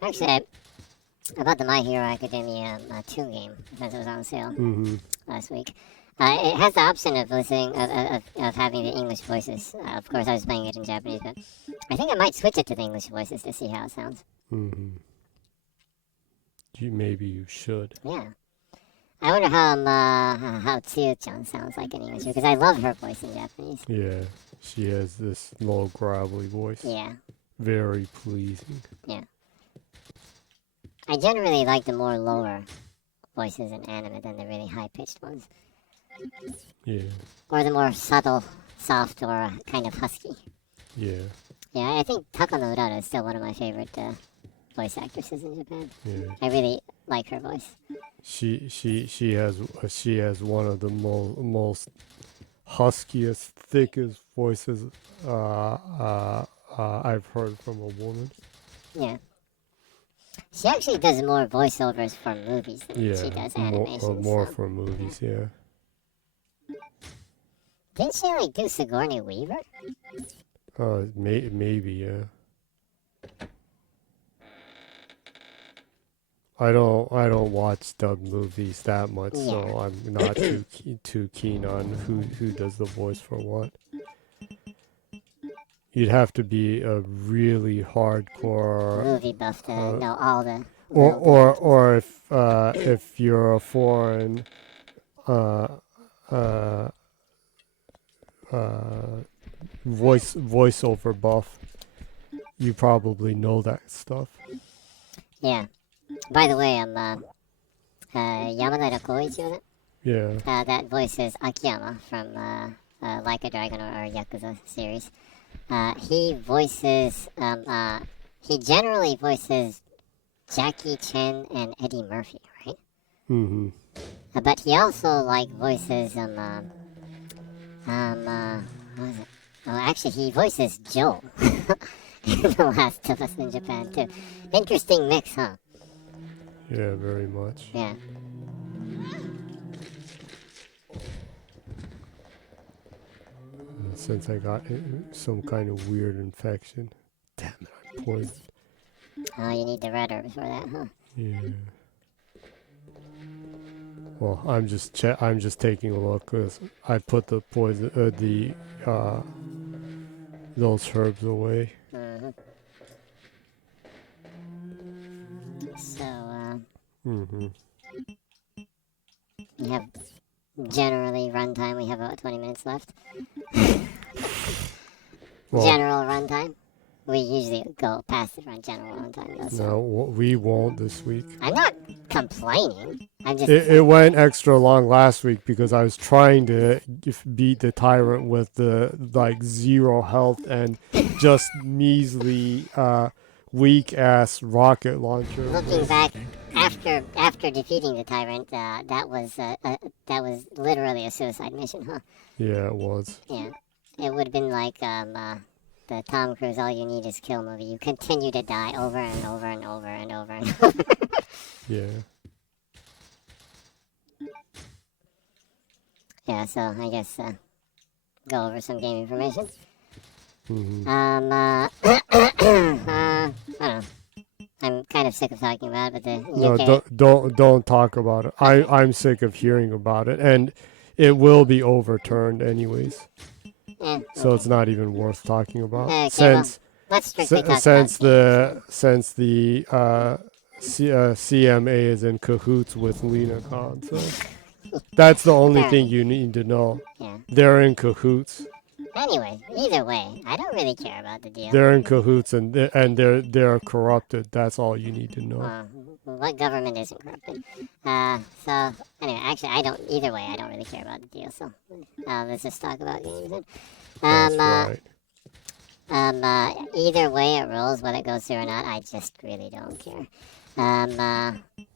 Actually, I bought the My Hero Academia 2 game because it was on sale Mm-hmm. last week. It has the option of listening, of having the English voices. Of course, I was playing it in Japanese, but I think I might switch it to the English voices to see how it sounds. Mm-hmm. Maybe you should. Yeah. I wonder how Tsuyu-chan sounds like in English, because I love her voice in Japanese. Yeah, she has this low gravelly voice. Yeah. Very pleasing. Yeah. I generally like the more lower voices in anime than the really high-pitched ones. Yeah. Or the more subtle, soft, or kind of husky. Yeah. Yeah, I think Takano Urara is still one of my favorite voice actresses in Japan. Yeah. I really like her voice. She has one of the most huskiest, thickest voices I've heard from a woman. Yeah. She actually does more voiceovers for movies than Yeah, she does animations. more so. for movies. Yeah. Didn't she like do Sigourney Weaver? Maybe yeah. I don't watch dubbed movies that much, so I'm not too keen on who does the voice for what. You'd have to be a really hardcore Movie buff to know all the. or if you're a foreign voiceover buff, you probably know that stuff. Yeah. By the way, I'm Yamanada Koichi. Yeah. That voice is Akiyama from Like a Dragon or Yakuza series. He voices. He generally voices Jackie Chan and Eddie Murphy, right? Mm-hmm. But he also voices what was it? Oh, actually, he voices Joe in The Last of Us in Japan too. Interesting mix, huh? Yeah, very much. Yeah. Since I got some kind of weird infection. Damn it, I'm poisoned. Oh, you need the red herbs for that, huh? Yeah. Well, I'm just taking a look because I put the poison, those herbs away. Mm-hmm. So, Mm-hmm. we have generally runtime. We have about 20 minutes left. Well, General runtime. We usually go past the general runtime, though. So. no, we won't this week. I'm not complaining. I'm just. It went extra long last week because I was trying to beat the Tyrant with the 0 health and just measly weak ass rocket launcher. Looking back, after defeating the Tyrant, that was literally a suicide mission, huh? Yeah, it was. Yeah, it would have been like the Tom Cruise "All You Need Is Kill" movie. You continue to die over and over and over and over and over. Yeah. yeah, so I guess go over some game information. Mm-hmm. I don't know. I'm kind of sick of talking about it, but the No, UK... don't talk about it. I'm sick of hearing about it, and it will be overturned anyways. So it's not even worth talking about. Okay, Since well, let's strictly talk since about the CMA is in cahoots with LenaCon, so that's the only thing you need to know. Yeah. They're in cahoots. Anyway, either way, I don't really care about the deal. They're in cahoots and they're corrupted. That's all you need to know. What government isn't corrupted? So anyway, actually, either way, I don't really care about the deal. So let's just talk about games then. That's right. Either way it rolls, whether it goes through or not, I just really don't care.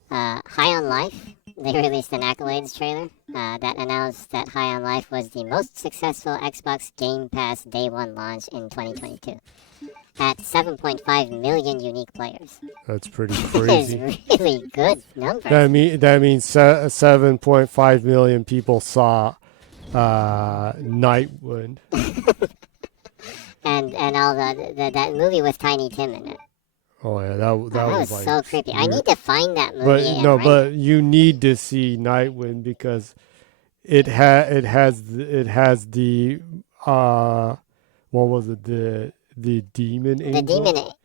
High on Life, they released an accolades trailer that announced that High on Life was the most successful Xbox Game Pass Day 1 launch in 2022. At 7.5 million unique players. That's pretty crazy. It's really good numbers. That means 7.5 million people saw Nightwind. and all that movie with Tiny Tim in it. Oh yeah, that was like, so creepy. I need to find that movie. But you need to see Nightwind because it has the what was it, the demon angel?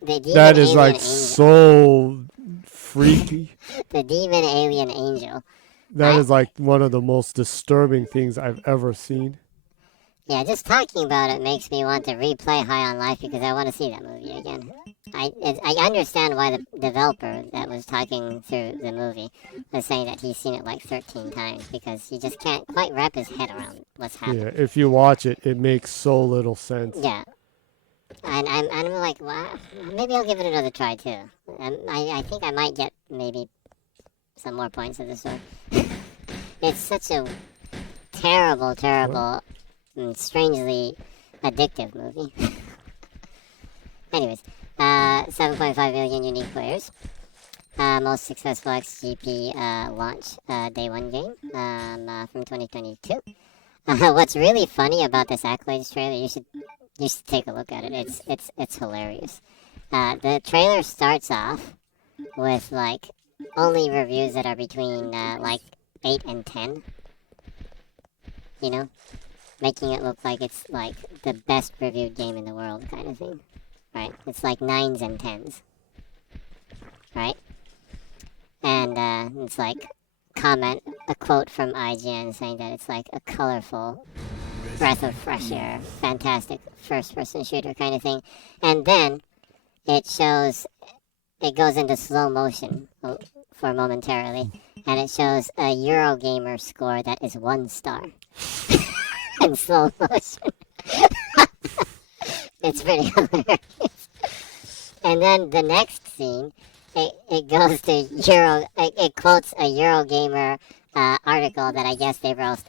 The demon that is like angel. so freaky. The demon alien angel. That is like one of the most disturbing things I've ever seen. Yeah, just talking about it makes me want to replay High on Life because I want to see that movie again. I understand why the developer that was talking through the movie was saying that he's seen it like 13 times because he just can't quite wrap his head around what's happening. Yeah, if you watch it, it makes so little sense. Yeah. And I'm like, wow, maybe I'll give it another try too. I think I might get maybe some more points of this one. It's such a terrible, and strangely addictive movie. Anyways, 7.5 million unique players. Most successful XGP launch Day 1 game from 2022. What's really funny about this accolades trailer, you should take a look at it. It's hilarious. The trailer starts off with like only reviews that are between like 8 and 10. You know, making it look like it's like the best reviewed game in the world kind of thing. Right? It's like 9s and 10s. Right? And it's like a quote from IGN saying that it's like a colorful breath of fresh air, fantastic first-person shooter kind of thing. And then it goes into slow motion for momentarily, and it shows a Eurogamer score that is 1 star in slow motion. It's pretty hilarious. And then the next scene, it goes to it quotes a Eurogamer article that I guess they wrote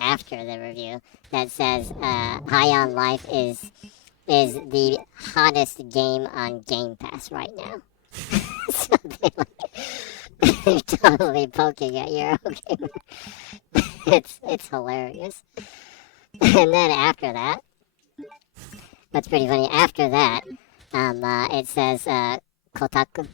after the review that says High on Life is the hottest game on Game Pass right now. So they're totally poking at Eurogamer. It's hilarious. And then after that, that's pretty funny. After that, it says Kotaku.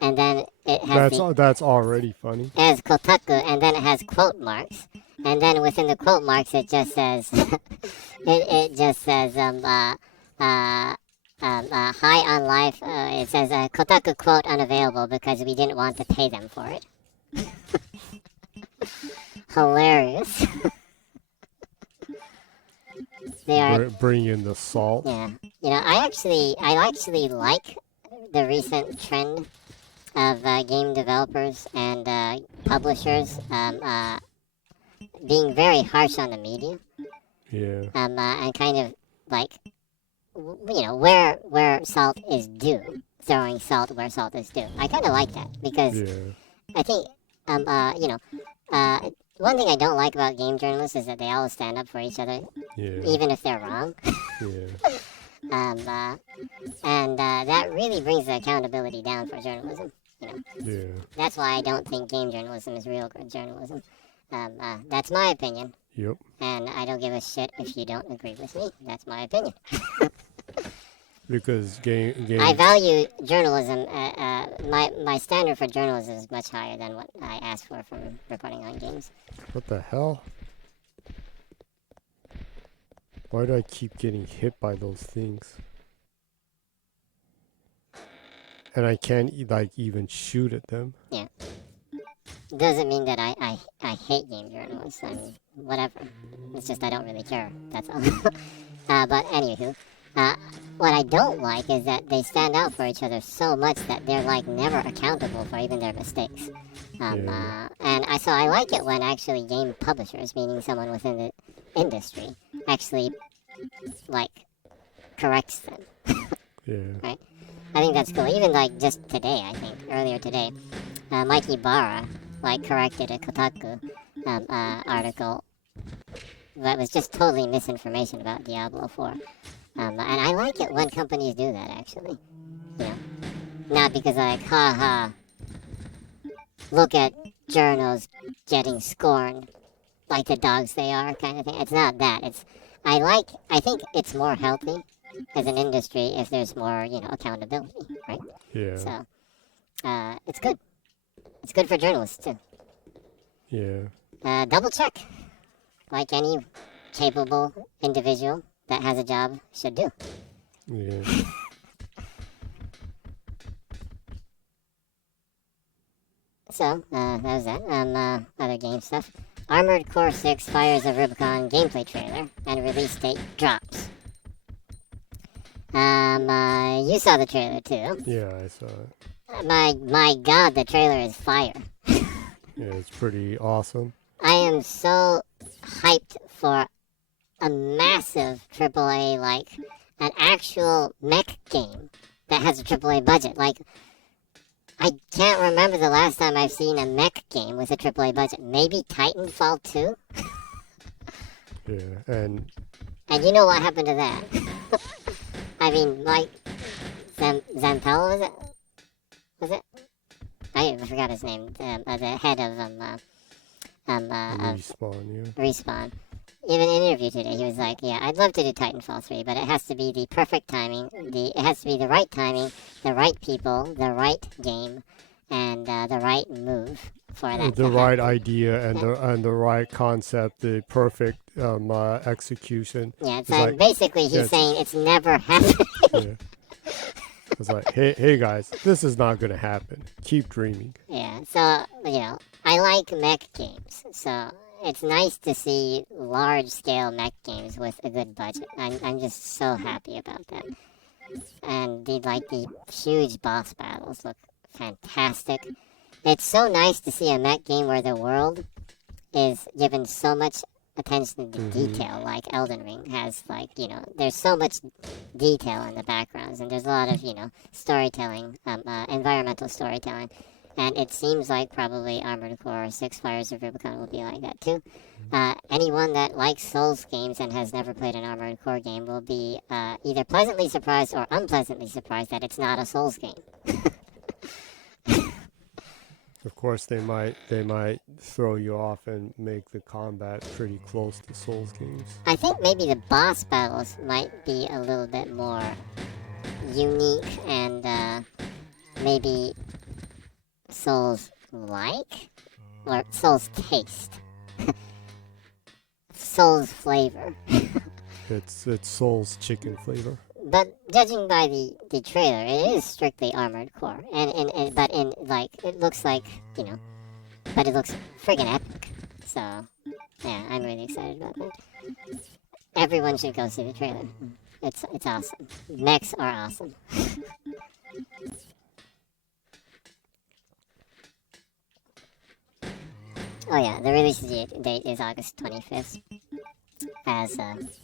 And then it has that's already funny. It has Kotaku, and then it has quote marks, and then within the quote marks, it just says, it just says High on Life. It says Kotaku quote unavailable because we didn't want to pay them for it. Hilarious. They are bring in the salt. Yeah, you know, I actually like the recent trend of game developers and publishers being very harsh on the media. Yeah. And kind of like, you know, where salt is due, throwing salt where salt is due. I kind of like that because I think, you know, one thing I don't like about game journalists is that they always stand up for each other, even if they're wrong. And that really brings the accountability down for journalism. You know, that's why I don't think game journalism is real good journalism. That's my opinion, Yep. and I don't give a shit if you don't agree with me. That's my opinion. Because game I value journalism. My standard for journalism is much higher than what I ask for from reporting on games. What the hell? Why do I keep getting hit by those things? And I can't like even shoot at them. Yeah. Doesn't mean that I hate game journalists. I mean, whatever. It's just I don't really care. That's all. But anywho, what I don't like is that they stand out for each other so much that they're like never accountable for even their mistakes. Yeah. And so I like it when actually game publishers, meaning someone within the industry, actually like corrects them. Yeah. Right? I think that's cool. Even like just today, I think earlier today, Mikey Barra like corrected a Kotaku article that was just totally misinformation about Diablo 4. And I like it when companies do that, actually. You know, not because like, haha, look at journals getting scorned like the dogs they are, kind of thing. It's not that. I think it's more healthy as an industry if there's more, accountability, right? Yeah. So, it's good. It's good for journalists too. Yeah. Double check, like any capable individual that has a job should do. Yeah. So, that was that. Other game stuff. Armored Core 6 Fires of Rubicon gameplay trailer and release date drops. You saw the trailer too. Yeah, I saw it. My god, the trailer is fire. Yeah, it's pretty awesome. I am so hyped for a massive AAA, like an actual mech game that has a AAA budget. Like, I can't remember the last time I've seen a mech game with a AAA budget. Maybe Titanfall 2? Yeah, and And you know what happened to that? I mean, like, Zampella, was it? Was it? I forgot his name. The head of Respawn, yeah. Respawn. Even in an interview today, he was like, "Yeah, I'd love to do Titanfall 3, but it has to be the perfect timing. It has to be the right timing, the right people, the right game, and the right move for that. The to right happen." idea and the right concept, the perfect execution. Yeah, It's so like- basically he's yeah, saying it's never happened. Yeah. It's like, hey guys, this is not gonna happen. Keep dreaming. Yeah, so, I like mech games, so it's nice to see large-scale mech games with a good budget. I'm just so happy about that. And the huge boss battles look fantastic. It's so nice to see a mech game where the world is given so much attention to detail, like Elden Ring has, there's so much detail in the backgrounds, and there's a lot of, storytelling, environmental storytelling. And it seems like probably Armored Core 6 Fires of Rubicon will be like that too. Anyone that likes Souls games and has never played an Armored Core game will be either pleasantly surprised or unpleasantly surprised that it's not a Souls game. Of course, they might throw you off and make the combat pretty close to Souls games. I think maybe the boss battles might be a little bit more unique and maybe Souls-like? Or Souls taste. Souls flavor. It's Souls chicken flavor. But judging by the trailer, it is strictly Armored Core. But it looks like, but it looks friggin' epic. So, yeah, I'm really excited about that. Everyone should go see the trailer. It's awesome. Mechs are awesome. Oh yeah, the release date is August 25th, as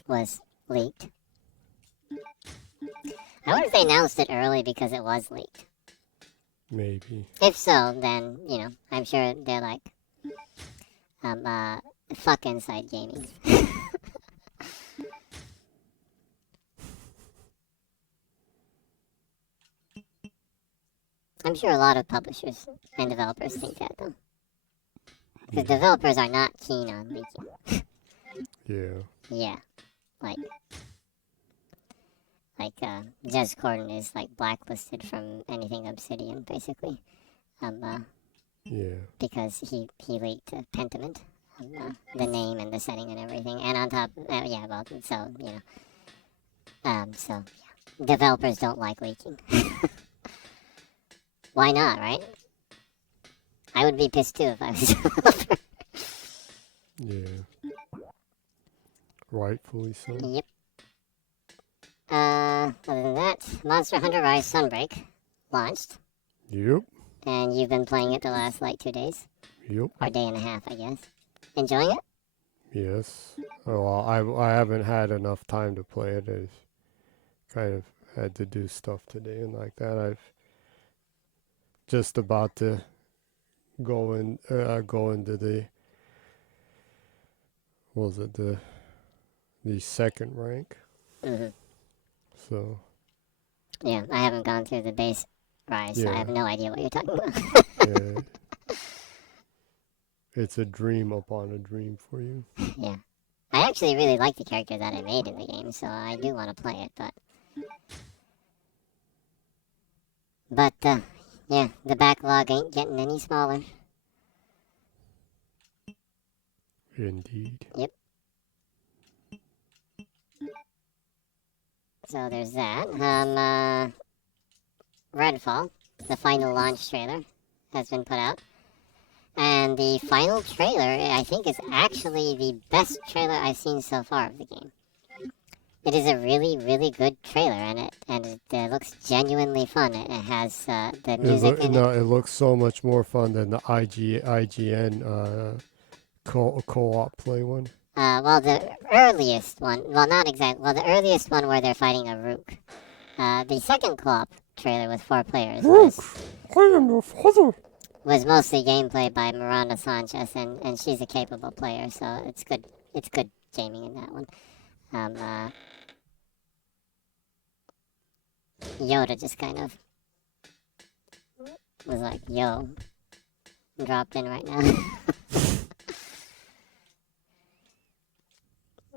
was leaked. I wonder if they announced it early because it was leaked. Maybe. If so, then, I'm sure they're like, fuck Inside Gaming. I'm sure a lot of publishers and developers think that, though. Because developers are not keen on leaking. Yeah. Yeah, Jez Corden is like blacklisted from anything Obsidian, basically. Yeah. Because he leaked Pentiment, the name and the setting and everything, and on top, so yeah, developers don't like leaking. Why not, right? I would be pissed too if I was a developer. Yeah. Rightfully so. Yep. Other than that, Monster Hunter Rise Sunbreak launched, Yep. and you've been playing it the last, 2 days? Yep. Or day and a half, I guess. Enjoying it? Yes. Well, I haven't had enough time to play it. I've kind of had to do stuff today and like that. I've just about to go into the the second rank. Mm-hmm. So. Yeah, I haven't gone through the base Rise, so I Yeah. have no idea what you're talking about. Yeah. It's a dream upon a dream for you. Yeah. I actually really like the character that I made in the game, so I do want to play it, but yeah, the backlog ain't getting any smaller. Indeed. Yep. So there's that. Redfall, the final launch trailer, has been put out. And the final trailer, I think, is actually the best trailer I've seen so far of the game. It is a really, really good trailer, and it looks genuinely fun. It has the music in it. No, it looks so much more fun than the IGN co-op play one. Well, the earliest one, not exactly, the earliest one where they're fighting a Rook. The second co-op trailer with 4 players I am your father. was mostly gameplay by Miranda Sanchez, and she's a capable player, so it's good gaming in that one. Yoda just kind of was like, yo, dropped in right now.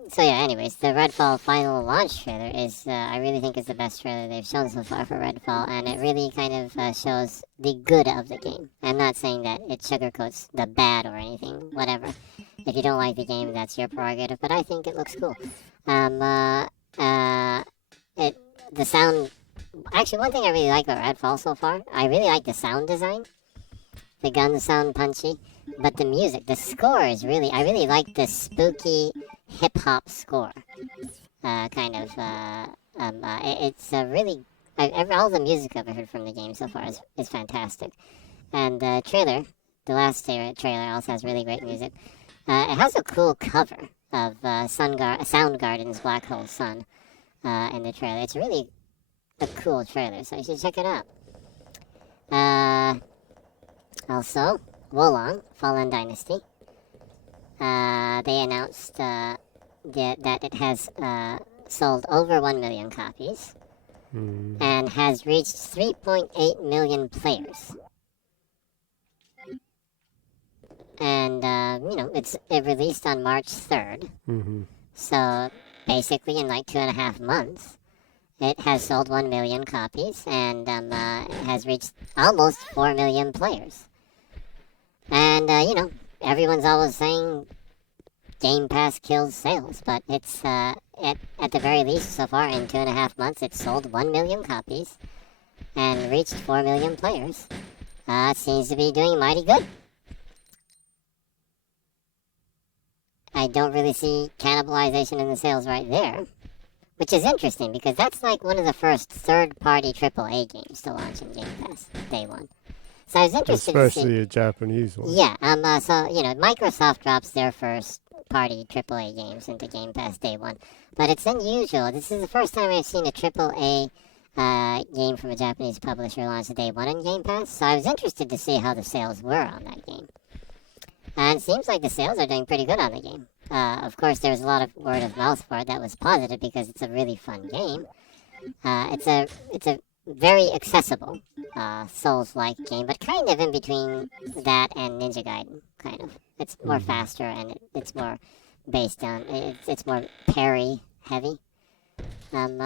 So yeah, anyways, the Redfall final launch trailer is, I really think is the best trailer they've shown so far for Redfall, and it really kind of shows the good of the game. I'm not saying that it sugarcoats the bad or anything, whatever. If you don't like the game, that's your prerogative, but I think it looks cool. The sound, actually one thing I really like about Redfall so far, I really like the sound design. The guns sound punchy, but the music, the score is really, I really like the spooky hip-hop score. It's a really, all the music I've heard from the game so far is fantastic. And the trailer, the last trailer also has really great music. It has a cool cover of Soundgarden's Black Hole Sun in the trailer. It's really a cool trailer, so you should check it out. Also, Wolong, Fallen Dynasty. They announced that it has sold over 1 million copies and has reached 3.8 million players. And, it released on March 3rd. Mm-hmm. So, basically in 2.5 months, it has sold 1 million copies and has reached almost 4 million players. And, everyone's always saying Game Pass kills sales, but it's, at the very least, so far in 2.5 months, it's sold 1 million copies and reached 4 million players. It seems to be doing mighty good. I don't really see cannibalization in the sales right there, which is interesting because that's one of the first third-party AAA games to launch in Game Pass day one. So I was interested to see. Especially a Japanese one. Yeah, Microsoft drops their first-party AAA games into Game Pass day one, but it's unusual. This is the first time I've seen a AAA game from a Japanese publisher launch day one in Game Pass. So I was interested to see how the sales were on that game. And it seems like the sales are doing pretty good on the game. Of course, there's a lot of word of mouth for it that was positive because it's a really fun game. It's a very accessible Souls-like game, but kind of in between that and Ninja Gaiden. Kind of, it's more faster and it's more based on it's more parry heavy. And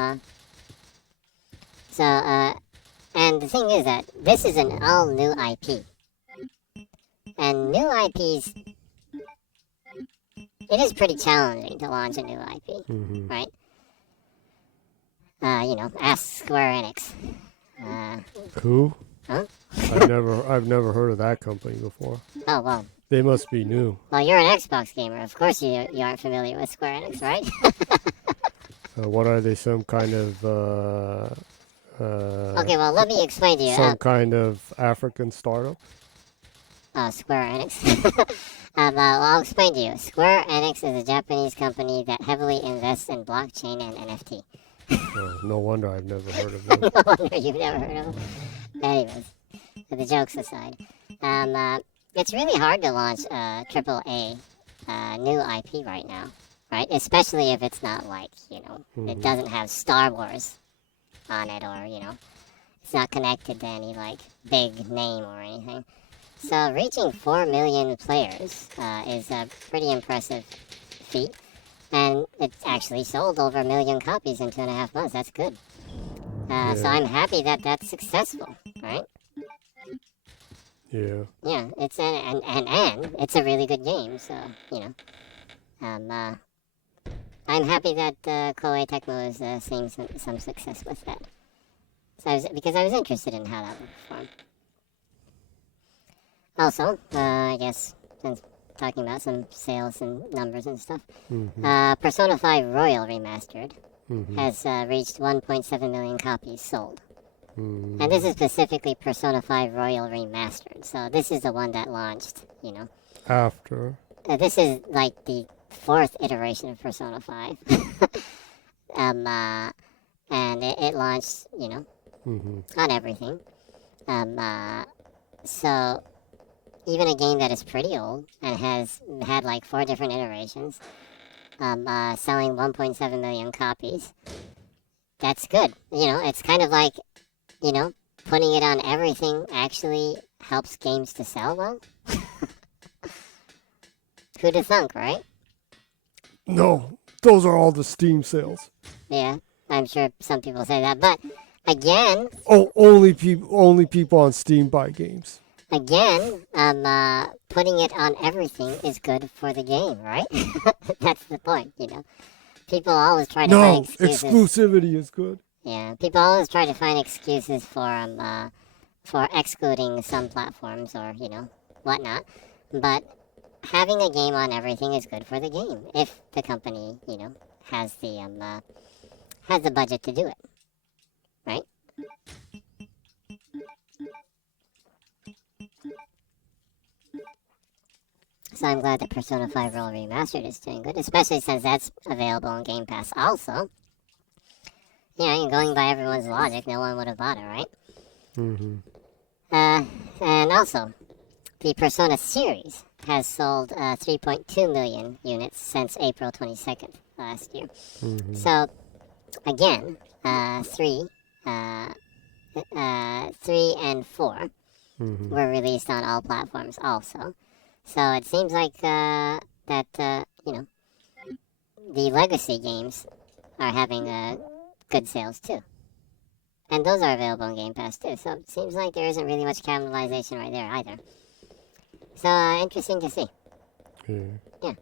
the thing is that this is an all new IP, and new IPs. It is pretty challenging to launch a new IP, right? Ask Square Enix. Who? Huh? I've never heard of that company before. Oh, well. They must be new. Well, you're an Xbox gamer. Of course you aren't familiar with Square Enix, right? What are they? Some kind of Okay, well, let me explain to you. some kind of African startup. Square Enix. I'll explain to you. Square Enix is a Japanese company that heavily invests in blockchain and NFT. No wonder I've never heard of them. No wonder you've never heard of them. Anyways, the jokes aside, it's really hard to launch a AAA new IP right now, right? Especially if it's not like, it doesn't have Star Wars on it, or, it's not connected to any, like, big name or anything. So reaching 4 million players is a pretty impressive feat. And it's actually sold over 1 million copies in 2.5 months. That's good. So I'm happy that that's successful, right? Yeah. Yeah, it's and it's a really good game. So I'm happy that Koei Tecmo is seeing some success with that. So because I was interested in how that would perform. Also, I guess since talking about some sales and numbers and stuff, Persona 5 Royal Remastered has reached 1.7 million copies sold. And this is specifically Persona 5 Royal Remastered. So this is the one that launched, After. This is like the 4th iteration of Persona 5. And it launched, on everything. So even a game that is pretty old and has had like 4 different iterations, selling 1.7 million copies, that's good. It's kind of like, putting it on everything actually helps games to sell well. Who'd have thunk, right? No, those are all the Steam sales. Yeah, I'm sure some people say that, but again... Oh, only people on Steam buy games. Again, putting it on everything is good for the game, right? That's the point, People always try to find excuses. Exclusivity is good. Yeah, people always try to find excuses for excluding some platforms or, whatnot. But having a game on everything is good for the game if the company, has the budget to do it, right? So I'm glad that Persona 5 Royal Remastered is doing good, especially since that's available on Game Pass also. Yeah, going by everyone's logic, no one would have bought it, right? And also, the Persona series has sold 3.2 million units since April 22nd last year. So, again, 3 and 4 were released on all platforms also. So it seems like the legacy games are having good sales too. And those are available on Game Pass too. So it seems like there isn't really much cannibalization right there either. So interesting to see. Yeah.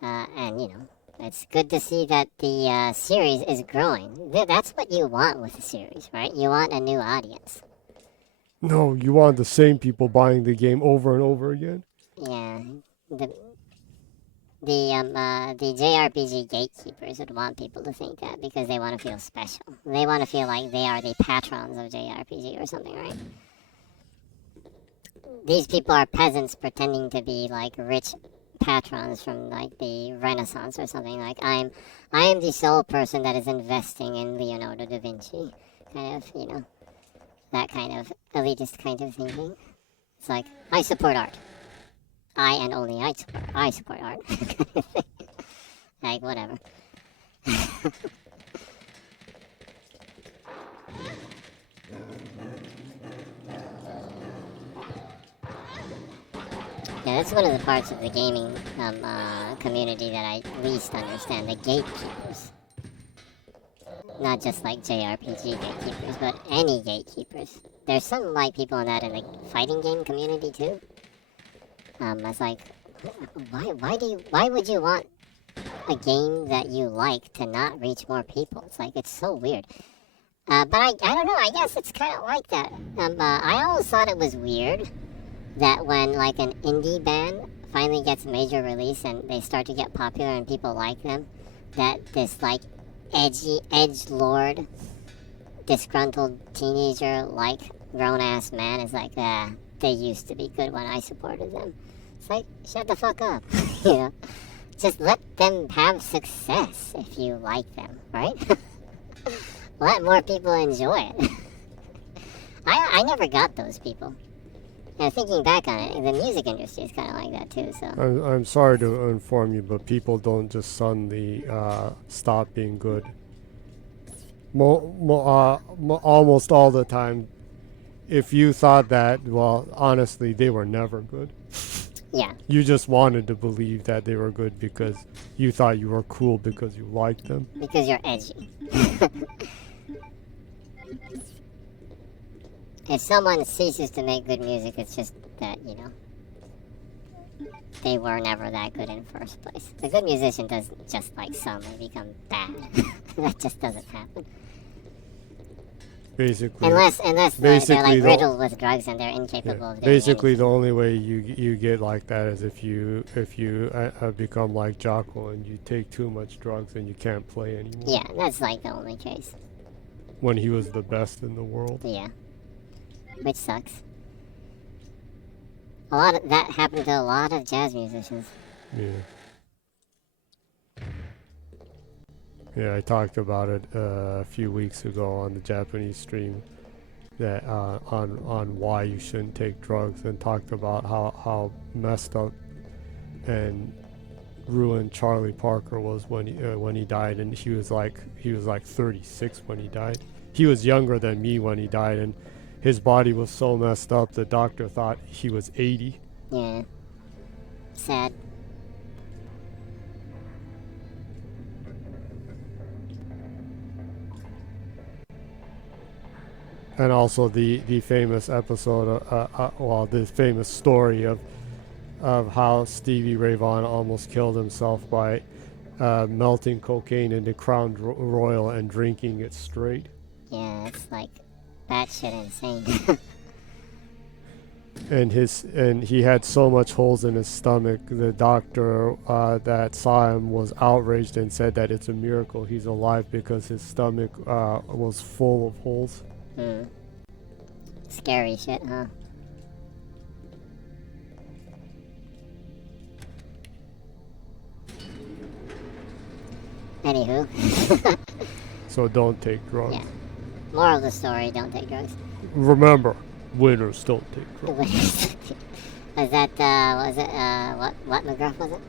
And it's good to see that the series is growing. That's what you want with a series, right? You want a new audience. No, you want the same people buying the game over and over again. Yeah, the JRPG gatekeepers would want people to think that because they want to feel special. They want to feel like they are the patrons of JRPG or something, right? These people are peasants pretending to be like rich patrons from like the Renaissance or something. Like I am the sole person that is investing in Leonardo da Vinci. Kind of, that kind of elitist kind of thinking. It's like I support art. I and only I support art. Like, whatever. Yeah, that's one of the parts of the gaming community that I least understand, the gatekeepers. Not just like JRPG gatekeepers, but any gatekeepers. There's some like people in the fighting game community too. It's like, why would you want a game that you like to not reach more people? It's like, it's so weird. But I don't know, I guess it's kind of like that. I always thought it was weird that when like an indie band finally gets major release and they start to get popular and people like them, that this like edgelord, disgruntled teenager like grown-ass man is like, they used to be good when I supported them. It's like, shut the fuck up. You know, just let them have success if you like them, right? Let more people enjoy it. I never got those people. And thinking back on it, the music industry is kind of like that too. So I'm sorry to inform you, but people don't just suddenly stop being good. Almost all the time, if you thought that, well, honestly, they were never good. yeah, You just wanted to believe that they were good because you thought you were cool because you liked them. because you're edgy. If someone ceases to make good music, it's just that, you know, they were never that good in the first place. The good musician doesn't just like suddenly become bad. That just doesn't happen. Basically, Unless they're like the- riddled with drugs and they're incapable of doing basically anything. the only way you get like that is if you become like Jocko and you take too much drugs and you can't play anymore. Yeah, that's like the only case. When he was the best in the world. Yeah. Which sucks. That happened to a lot of jazz musicians. Yeah. Yeah, I talked about it a few weeks ago on the Japanese stream that on why you shouldn't take drugs, and talked about how messed up and ruined Charlie Parker was when he died, and he was like 36 when he died. He was younger than me when he died, and his body was so messed up the doctor thought he was 80. Yeah. Sad. And also the famous episode, the famous story of how Stevie Ray Vaughan almost killed himself by melting cocaine into Crown Royal and drinking it straight. Yeah, it's like batshit insane. And he had so much holes in his stomach. The doctor that saw him was outraged and said that it's a miracle he's alive because his stomach was full of holes. Scary shit, huh? Anywho. So don't take drugs. Yeah. Moral of the story, don't take drugs. Remember, winners don't take drugs. Was that, what McGruff was it?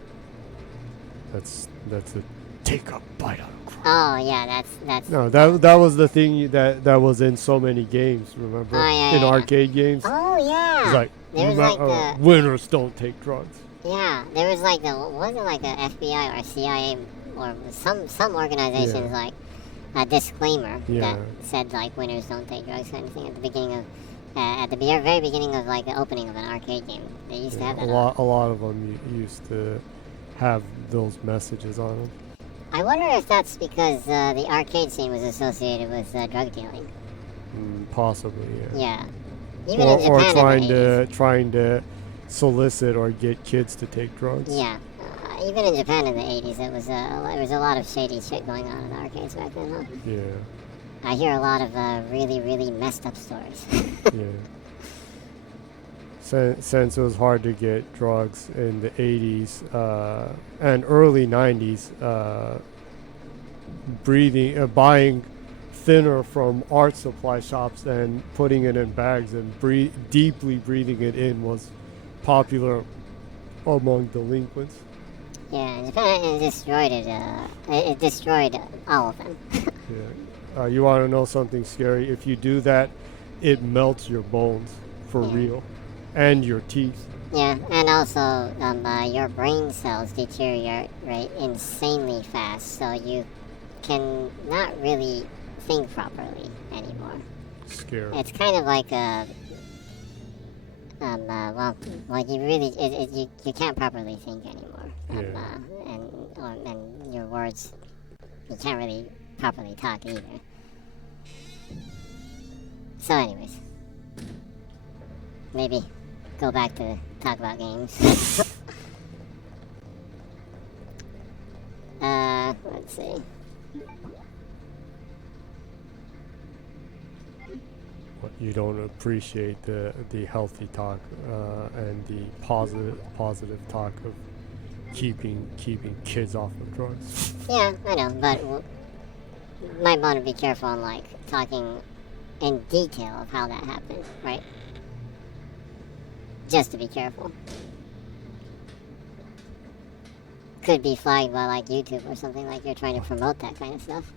That's a take a bite out of crap. Oh, yeah, that's... No, that was the thing that was in so many games, remember? Oh, yeah, in yeah. arcade games. Oh, yeah! It's like, There was like winners don't take drugs. Yeah, there was like wasn't like a FBI or CIA or some organizations like a disclaimer that said like winners don't take drugs or anything at the beginning of very beginning of like the opening of an arcade game. They used to have that. A lot of them used to have those messages on them. I wonder if that's because the arcade scene was associated with drug dealing. Possibly, yeah. Yeah. Even in Japan or trying to solicit or get kids to take drugs. Yeah. Even in Japan in the 80s, there was a lot of shady shit going on in the arcades back then, huh? Yeah. I hear a lot of really, really messed up stories. Yeah. Since it was hard to get drugs in the 80s and early 90s, buying thinner from art supply shops and putting it in bags and deeply breathing it in was popular among delinquents. Yeah, Japan it destroyed it. It destroyed all of them. Yeah. You want to know something scary? If you do that it melts your bones for Yeah. real, and your teeth. Yeah, and also your brain cells deteriorate insanely fast, so you can not really think properly anymore. Scary. It's kind of like a well, you really you can't properly think anymore. Yeah. And your words, you can't really properly talk either. So, anyways, maybe go back to talk about games. Let's see. What, you don't appreciate the healthy talk and the positive talk of keeping kids off of drugs. Yeah, I know, but might want to be careful on like talking in detail of how that happened, right? Just to be careful. Could be flagged by like YouTube or something, like you're trying to promote that kind of stuff.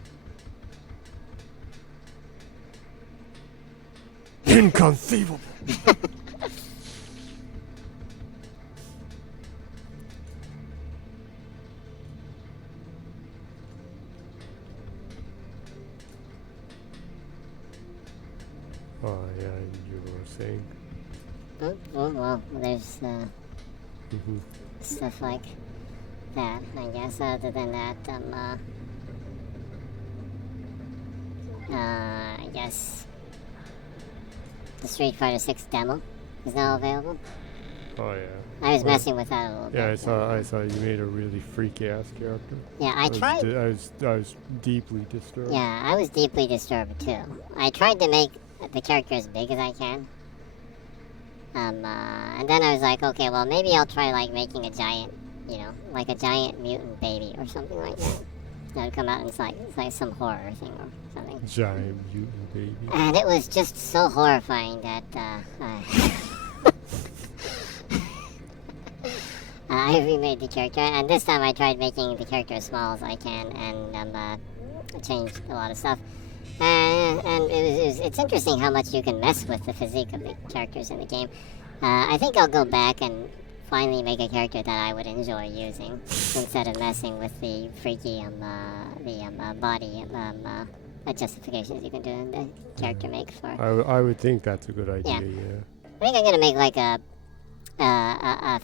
Inconceivable. Oh yeah, you were saying. Well, there's Mm-hmm. stuff like that, I guess. Other than that, I guess the Street Fighter 6 demo is now available. Oh yeah. I was Well, messing with that a little bit. Yeah, I saw you made a really freaky ass character. Yeah, I tried. I was deeply disturbed. Yeah, I was deeply disturbed too. I tried to make the character as big as I can. And then I was like, okay, well maybe I'll try like making a giant, like a giant mutant baby or something like that. That'll come out and it's like some horror thing or something. Giant mutant baby. And it was just so horrifying that I remade the character, and this time I tried making the character as small as I can, and changed a lot of stuff. And it's interesting how much you can mess with the physique of the characters in the game. I think I'll go back and finally make a character that I would enjoy using instead of messing with the freaky body justifications you can do in the character make for. I would think that's a good idea. Yeah. Yeah. I think I'm gonna make like a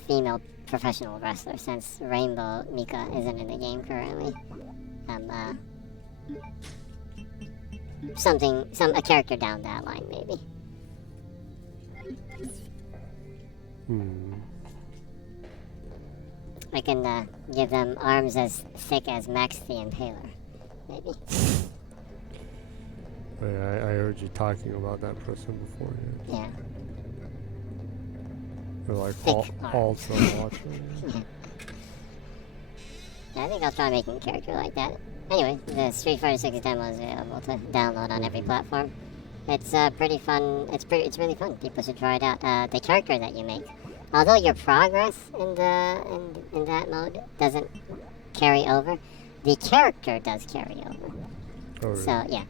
female professional wrestler since Rainbow Mika isn't in the game currently. A character down that line maybe. I can give them arms as thick as Max the Impaler, maybe. I heard you talking about that person before. Yeah. Yeah. They're like Thick ultra watcher. Yeah, I think I'll try making a character like that. Anyway, the Street Fighter 6 demo is available to download on every platform. It's pretty fun. It's really fun. People should try it out. The character that you make, although your progress in that mode doesn't carry over, the character does carry over. Oh, really? So yeah,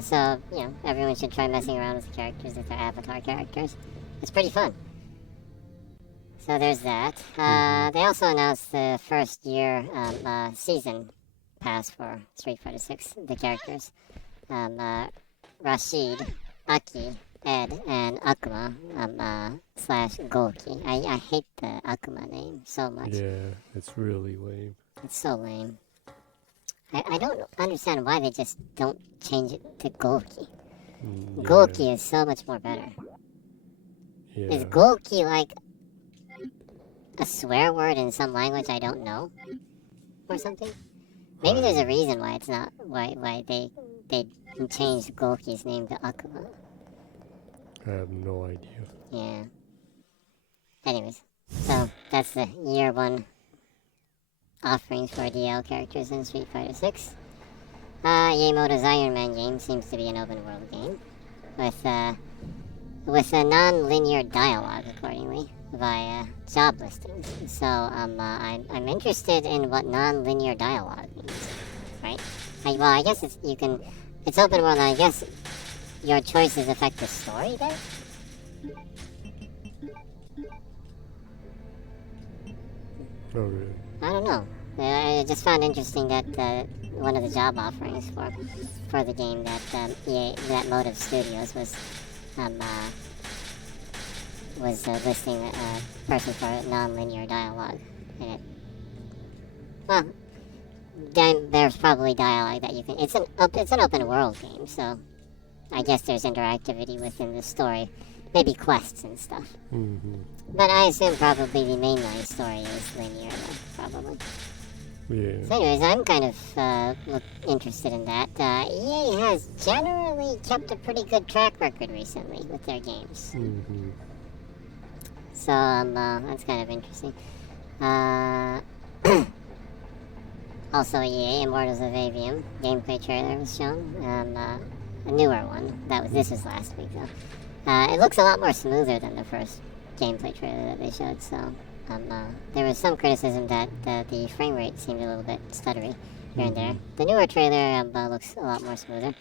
so everyone should try messing around with the characters if they're avatar characters. It's pretty fun. So there's that. They also announced the first year season pass for Street Fighter 6. The characters, Rashid, Aki, Ed, and Akuma / Golki. I hate the Akuma name so much. Yeah, it's really lame. It's so lame. I don't understand why they just don't change it to Golki. Yeah. Golki is so much more better. Yeah. Is Golki like a swear word in some language I don't know? Or something? Maybe there's a reason why it's not, why they changed Golki's name to Akuma. I have no idea. Yeah. Anyways, so that's the year one offerings for DL characters in Street Fighter 6. Yamoto's Iron Man game seems to be an open world game with a non-linear dialogue accordingly via job listings. So I'm interested in what non-linear dialogue means, right? I guess it's open world. And I guess your choices affect the story then? Oh, really? I don't know. I just found interesting that one of the job offerings for the game that that Motive Studios was listing a person for non-linear dialogue in it. Well, there's probably dialogue that you can. It's an open world game, so I guess there's interactivity within the story, maybe quests and stuff. Mm-hmm. But I assume probably the mainline story is linear, though, probably. Yeah. So anyways, I'm kind of interested in that. EA has generally kept a pretty good track record recently with their games. Mm-hmm. So that's kind of interesting. Also, EA Immortals of Avium gameplay trailer was shown. A newer one. This was last week though. It looks a lot more smoother than the first gameplay trailer that they showed. So there was some criticism that the frame rate seemed a little bit stuttery here and there. The newer trailer looks a lot more smoother.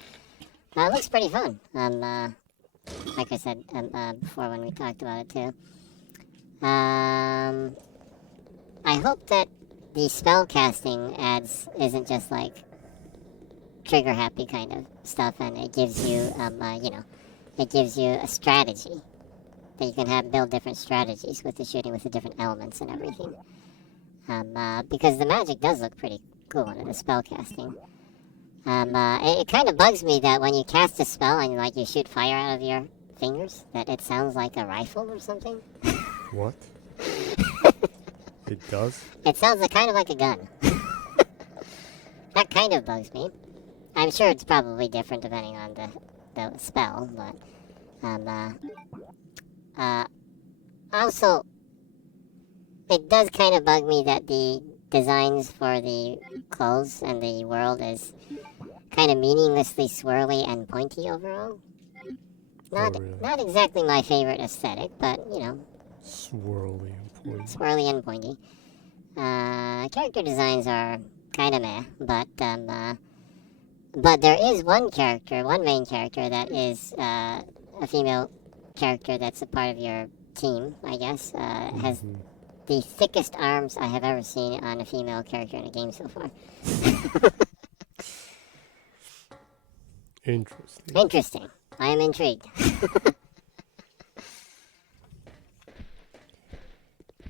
It looks pretty fun. Like I said before when we talked about it too. I hope that the spell casting adds isn't just like trigger happy kind of stuff, and it gives you it gives you a strategy that you can build different strategies with the shooting, with the different elements and everything. Because the magic does look pretty cool in the spell casting. It kind of bugs me that when you cast a spell and like you shoot fire out of your fingers, that it sounds like a rifle or something. What? It does? It sounds kind of like a gun. That kind of bugs me. I'm sure it's probably different depending on the spell, but also it does kind of bug me that the designs for the clothes and the world is kind of meaninglessly swirly and pointy overall. Not exactly my favorite aesthetic, but you know. Swirly and pointy. Swirly and pointy. Character designs are kind of meh, but there is one main character that is a female character that's a part of your team, I guess. Has the thickest arms I have ever seen on a female character in a game so far. Interesting. I am intrigued.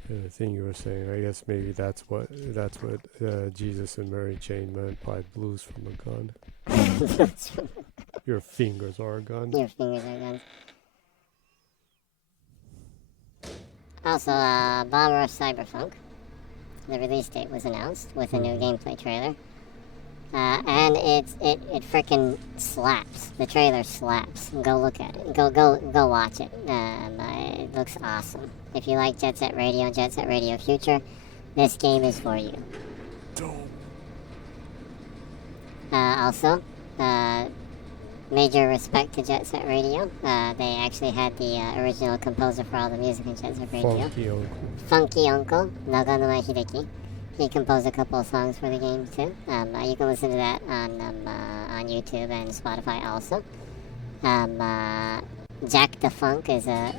The thing you were saying, I guess maybe that's what Jesus and Mary Jane meant by blues from a gun. Your fingers are a gun. Your fingers are guns. Also, Bomber of Cyberpunk. The release date was announced with a new gameplay trailer. And it frickin' slaps. The trailer slaps. Go look at it. Go watch it. It looks awesome. If you like Jet Set Radio and Jet Set Radio Future, this game is for you. Dope. Also, major respect to Jet Set Radio. They actually had the original composer for all the music in Jet Set Radio. Funky Uncle, Naganuma Hideki. He composed a couple of songs for the game too. You can listen to that on YouTube and Spotify also. Jack the Funk is a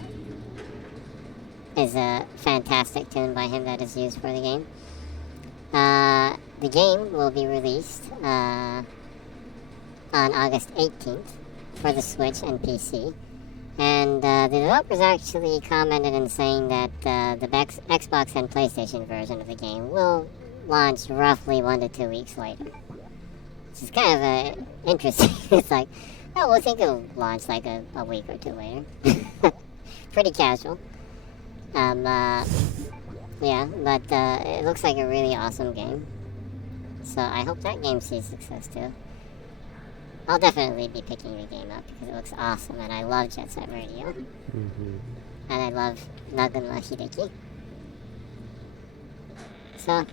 fantastic tune by him that is used for the game. The game will be released on August 18th for the Switch and PC. And the developers actually commented in saying that the Xbox and PlayStation version of the game will launch roughly 1 to 2 weeks later. Which is kind of interesting. It's like, oh, we'll think it'll launch like a week or two later. Pretty casual. Yeah, but it looks like a really awesome game. So I hope that game sees success too. I'll definitely be picking the game up because it looks awesome, and I love Jet Set Radio. And I love Naganuma Hideki. So,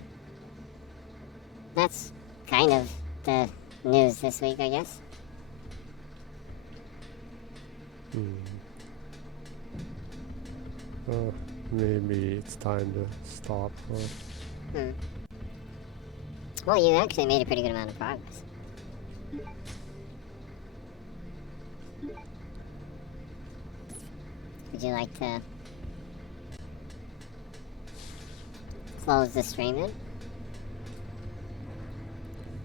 that's kind of the news this week, I guess. Maybe it's time to stop. Well, you actually made a pretty good amount of progress. Would you like to close the stream then?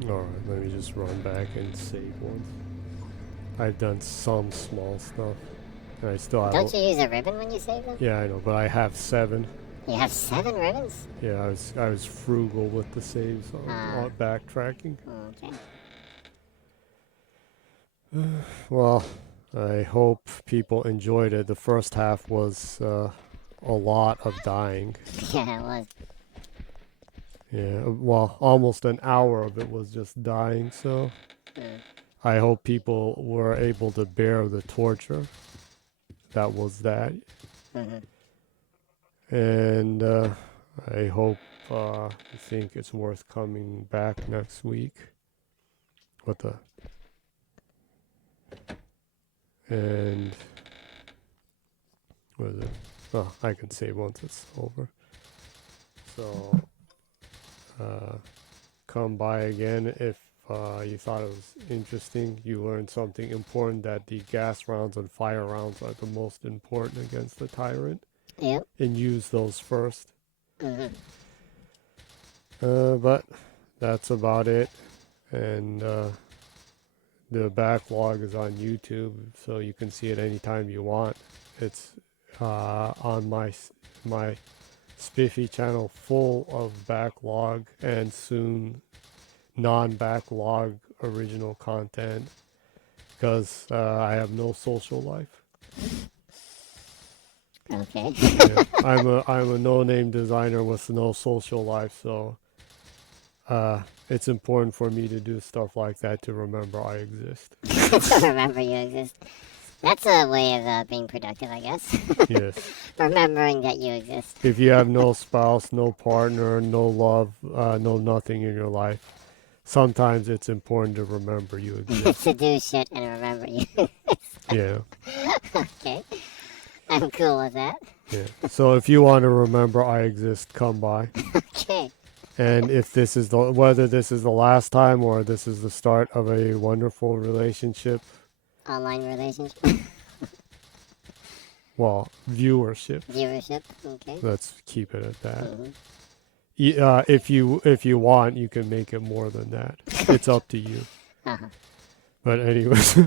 Alright, let me just run back and save one. I've done some small stuff. And I still have... Don't you use a ribbon when you save them? Yeah, I know, but I have 7. You have 7 ribbons? Yeah, I was frugal with the saves on backtracking. Okay. Well, I hope people enjoyed it. The first half was a lot of dying. Yeah, it was. Yeah, well, almost an hour of it was just dying, so I hope people were able to bear the torture. That was that. And I hope you think it's worth coming back next week. What the... And what is it? Oh, I can save once it's over. So come by again if you thought it was interesting. You learned something important, that the gas rounds and fire rounds are the most important against the Tyrant. Yep. And use those first. But that's about it. And the backlog is on YouTube, so you can see it anytime you want. It's on my Spiffy channel, full of backlog and soon non-backlog original content, because I have no social life. Okay. Yeah, I'm a no-name designer with no social life, so it's important for me to do stuff like that to remember I exist. To remember you exist. That's a way of being productive, I guess. Yes. Remembering that you exist. If you have no spouse, no partner, no love, no nothing in your life, sometimes it's important to remember you exist. To do shit and remember you exist. Yeah. Okay. I'm cool with that. Yeah. So if you want to remember I exist, come by. Okay. And if this is whether this is the last time or this is the start of a wonderful relationship. Online relationship. Well, viewership. Viewership. Okay. Let's keep it at that. Mm-hmm. If you want, you can make it more than that. It's up to you. But anyways,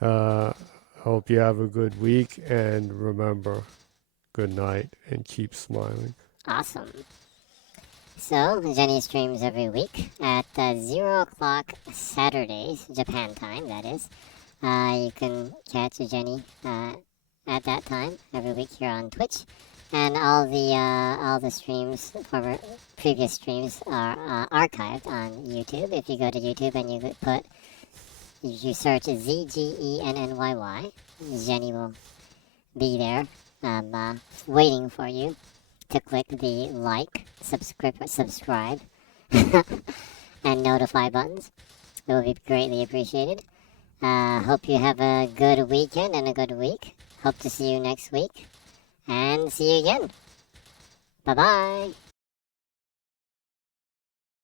hope you have a good week, and remember, good night and keep smiling. Awesome. So, Jenny streams every week at 0 o'clock Saturdays, Japan time, that is. You can catch Jenny at that time every week here on Twitch. And all the streams, former previous streams, are archived on YouTube. If you go to YouTube and you search ZGENNYY, Jenny will be there, waiting for you to click the like, subscribe, and notify buttons. It will be greatly appreciated. Hope you have a good weekend and a good week. Hope to see you next week. And see you again. Bye-bye.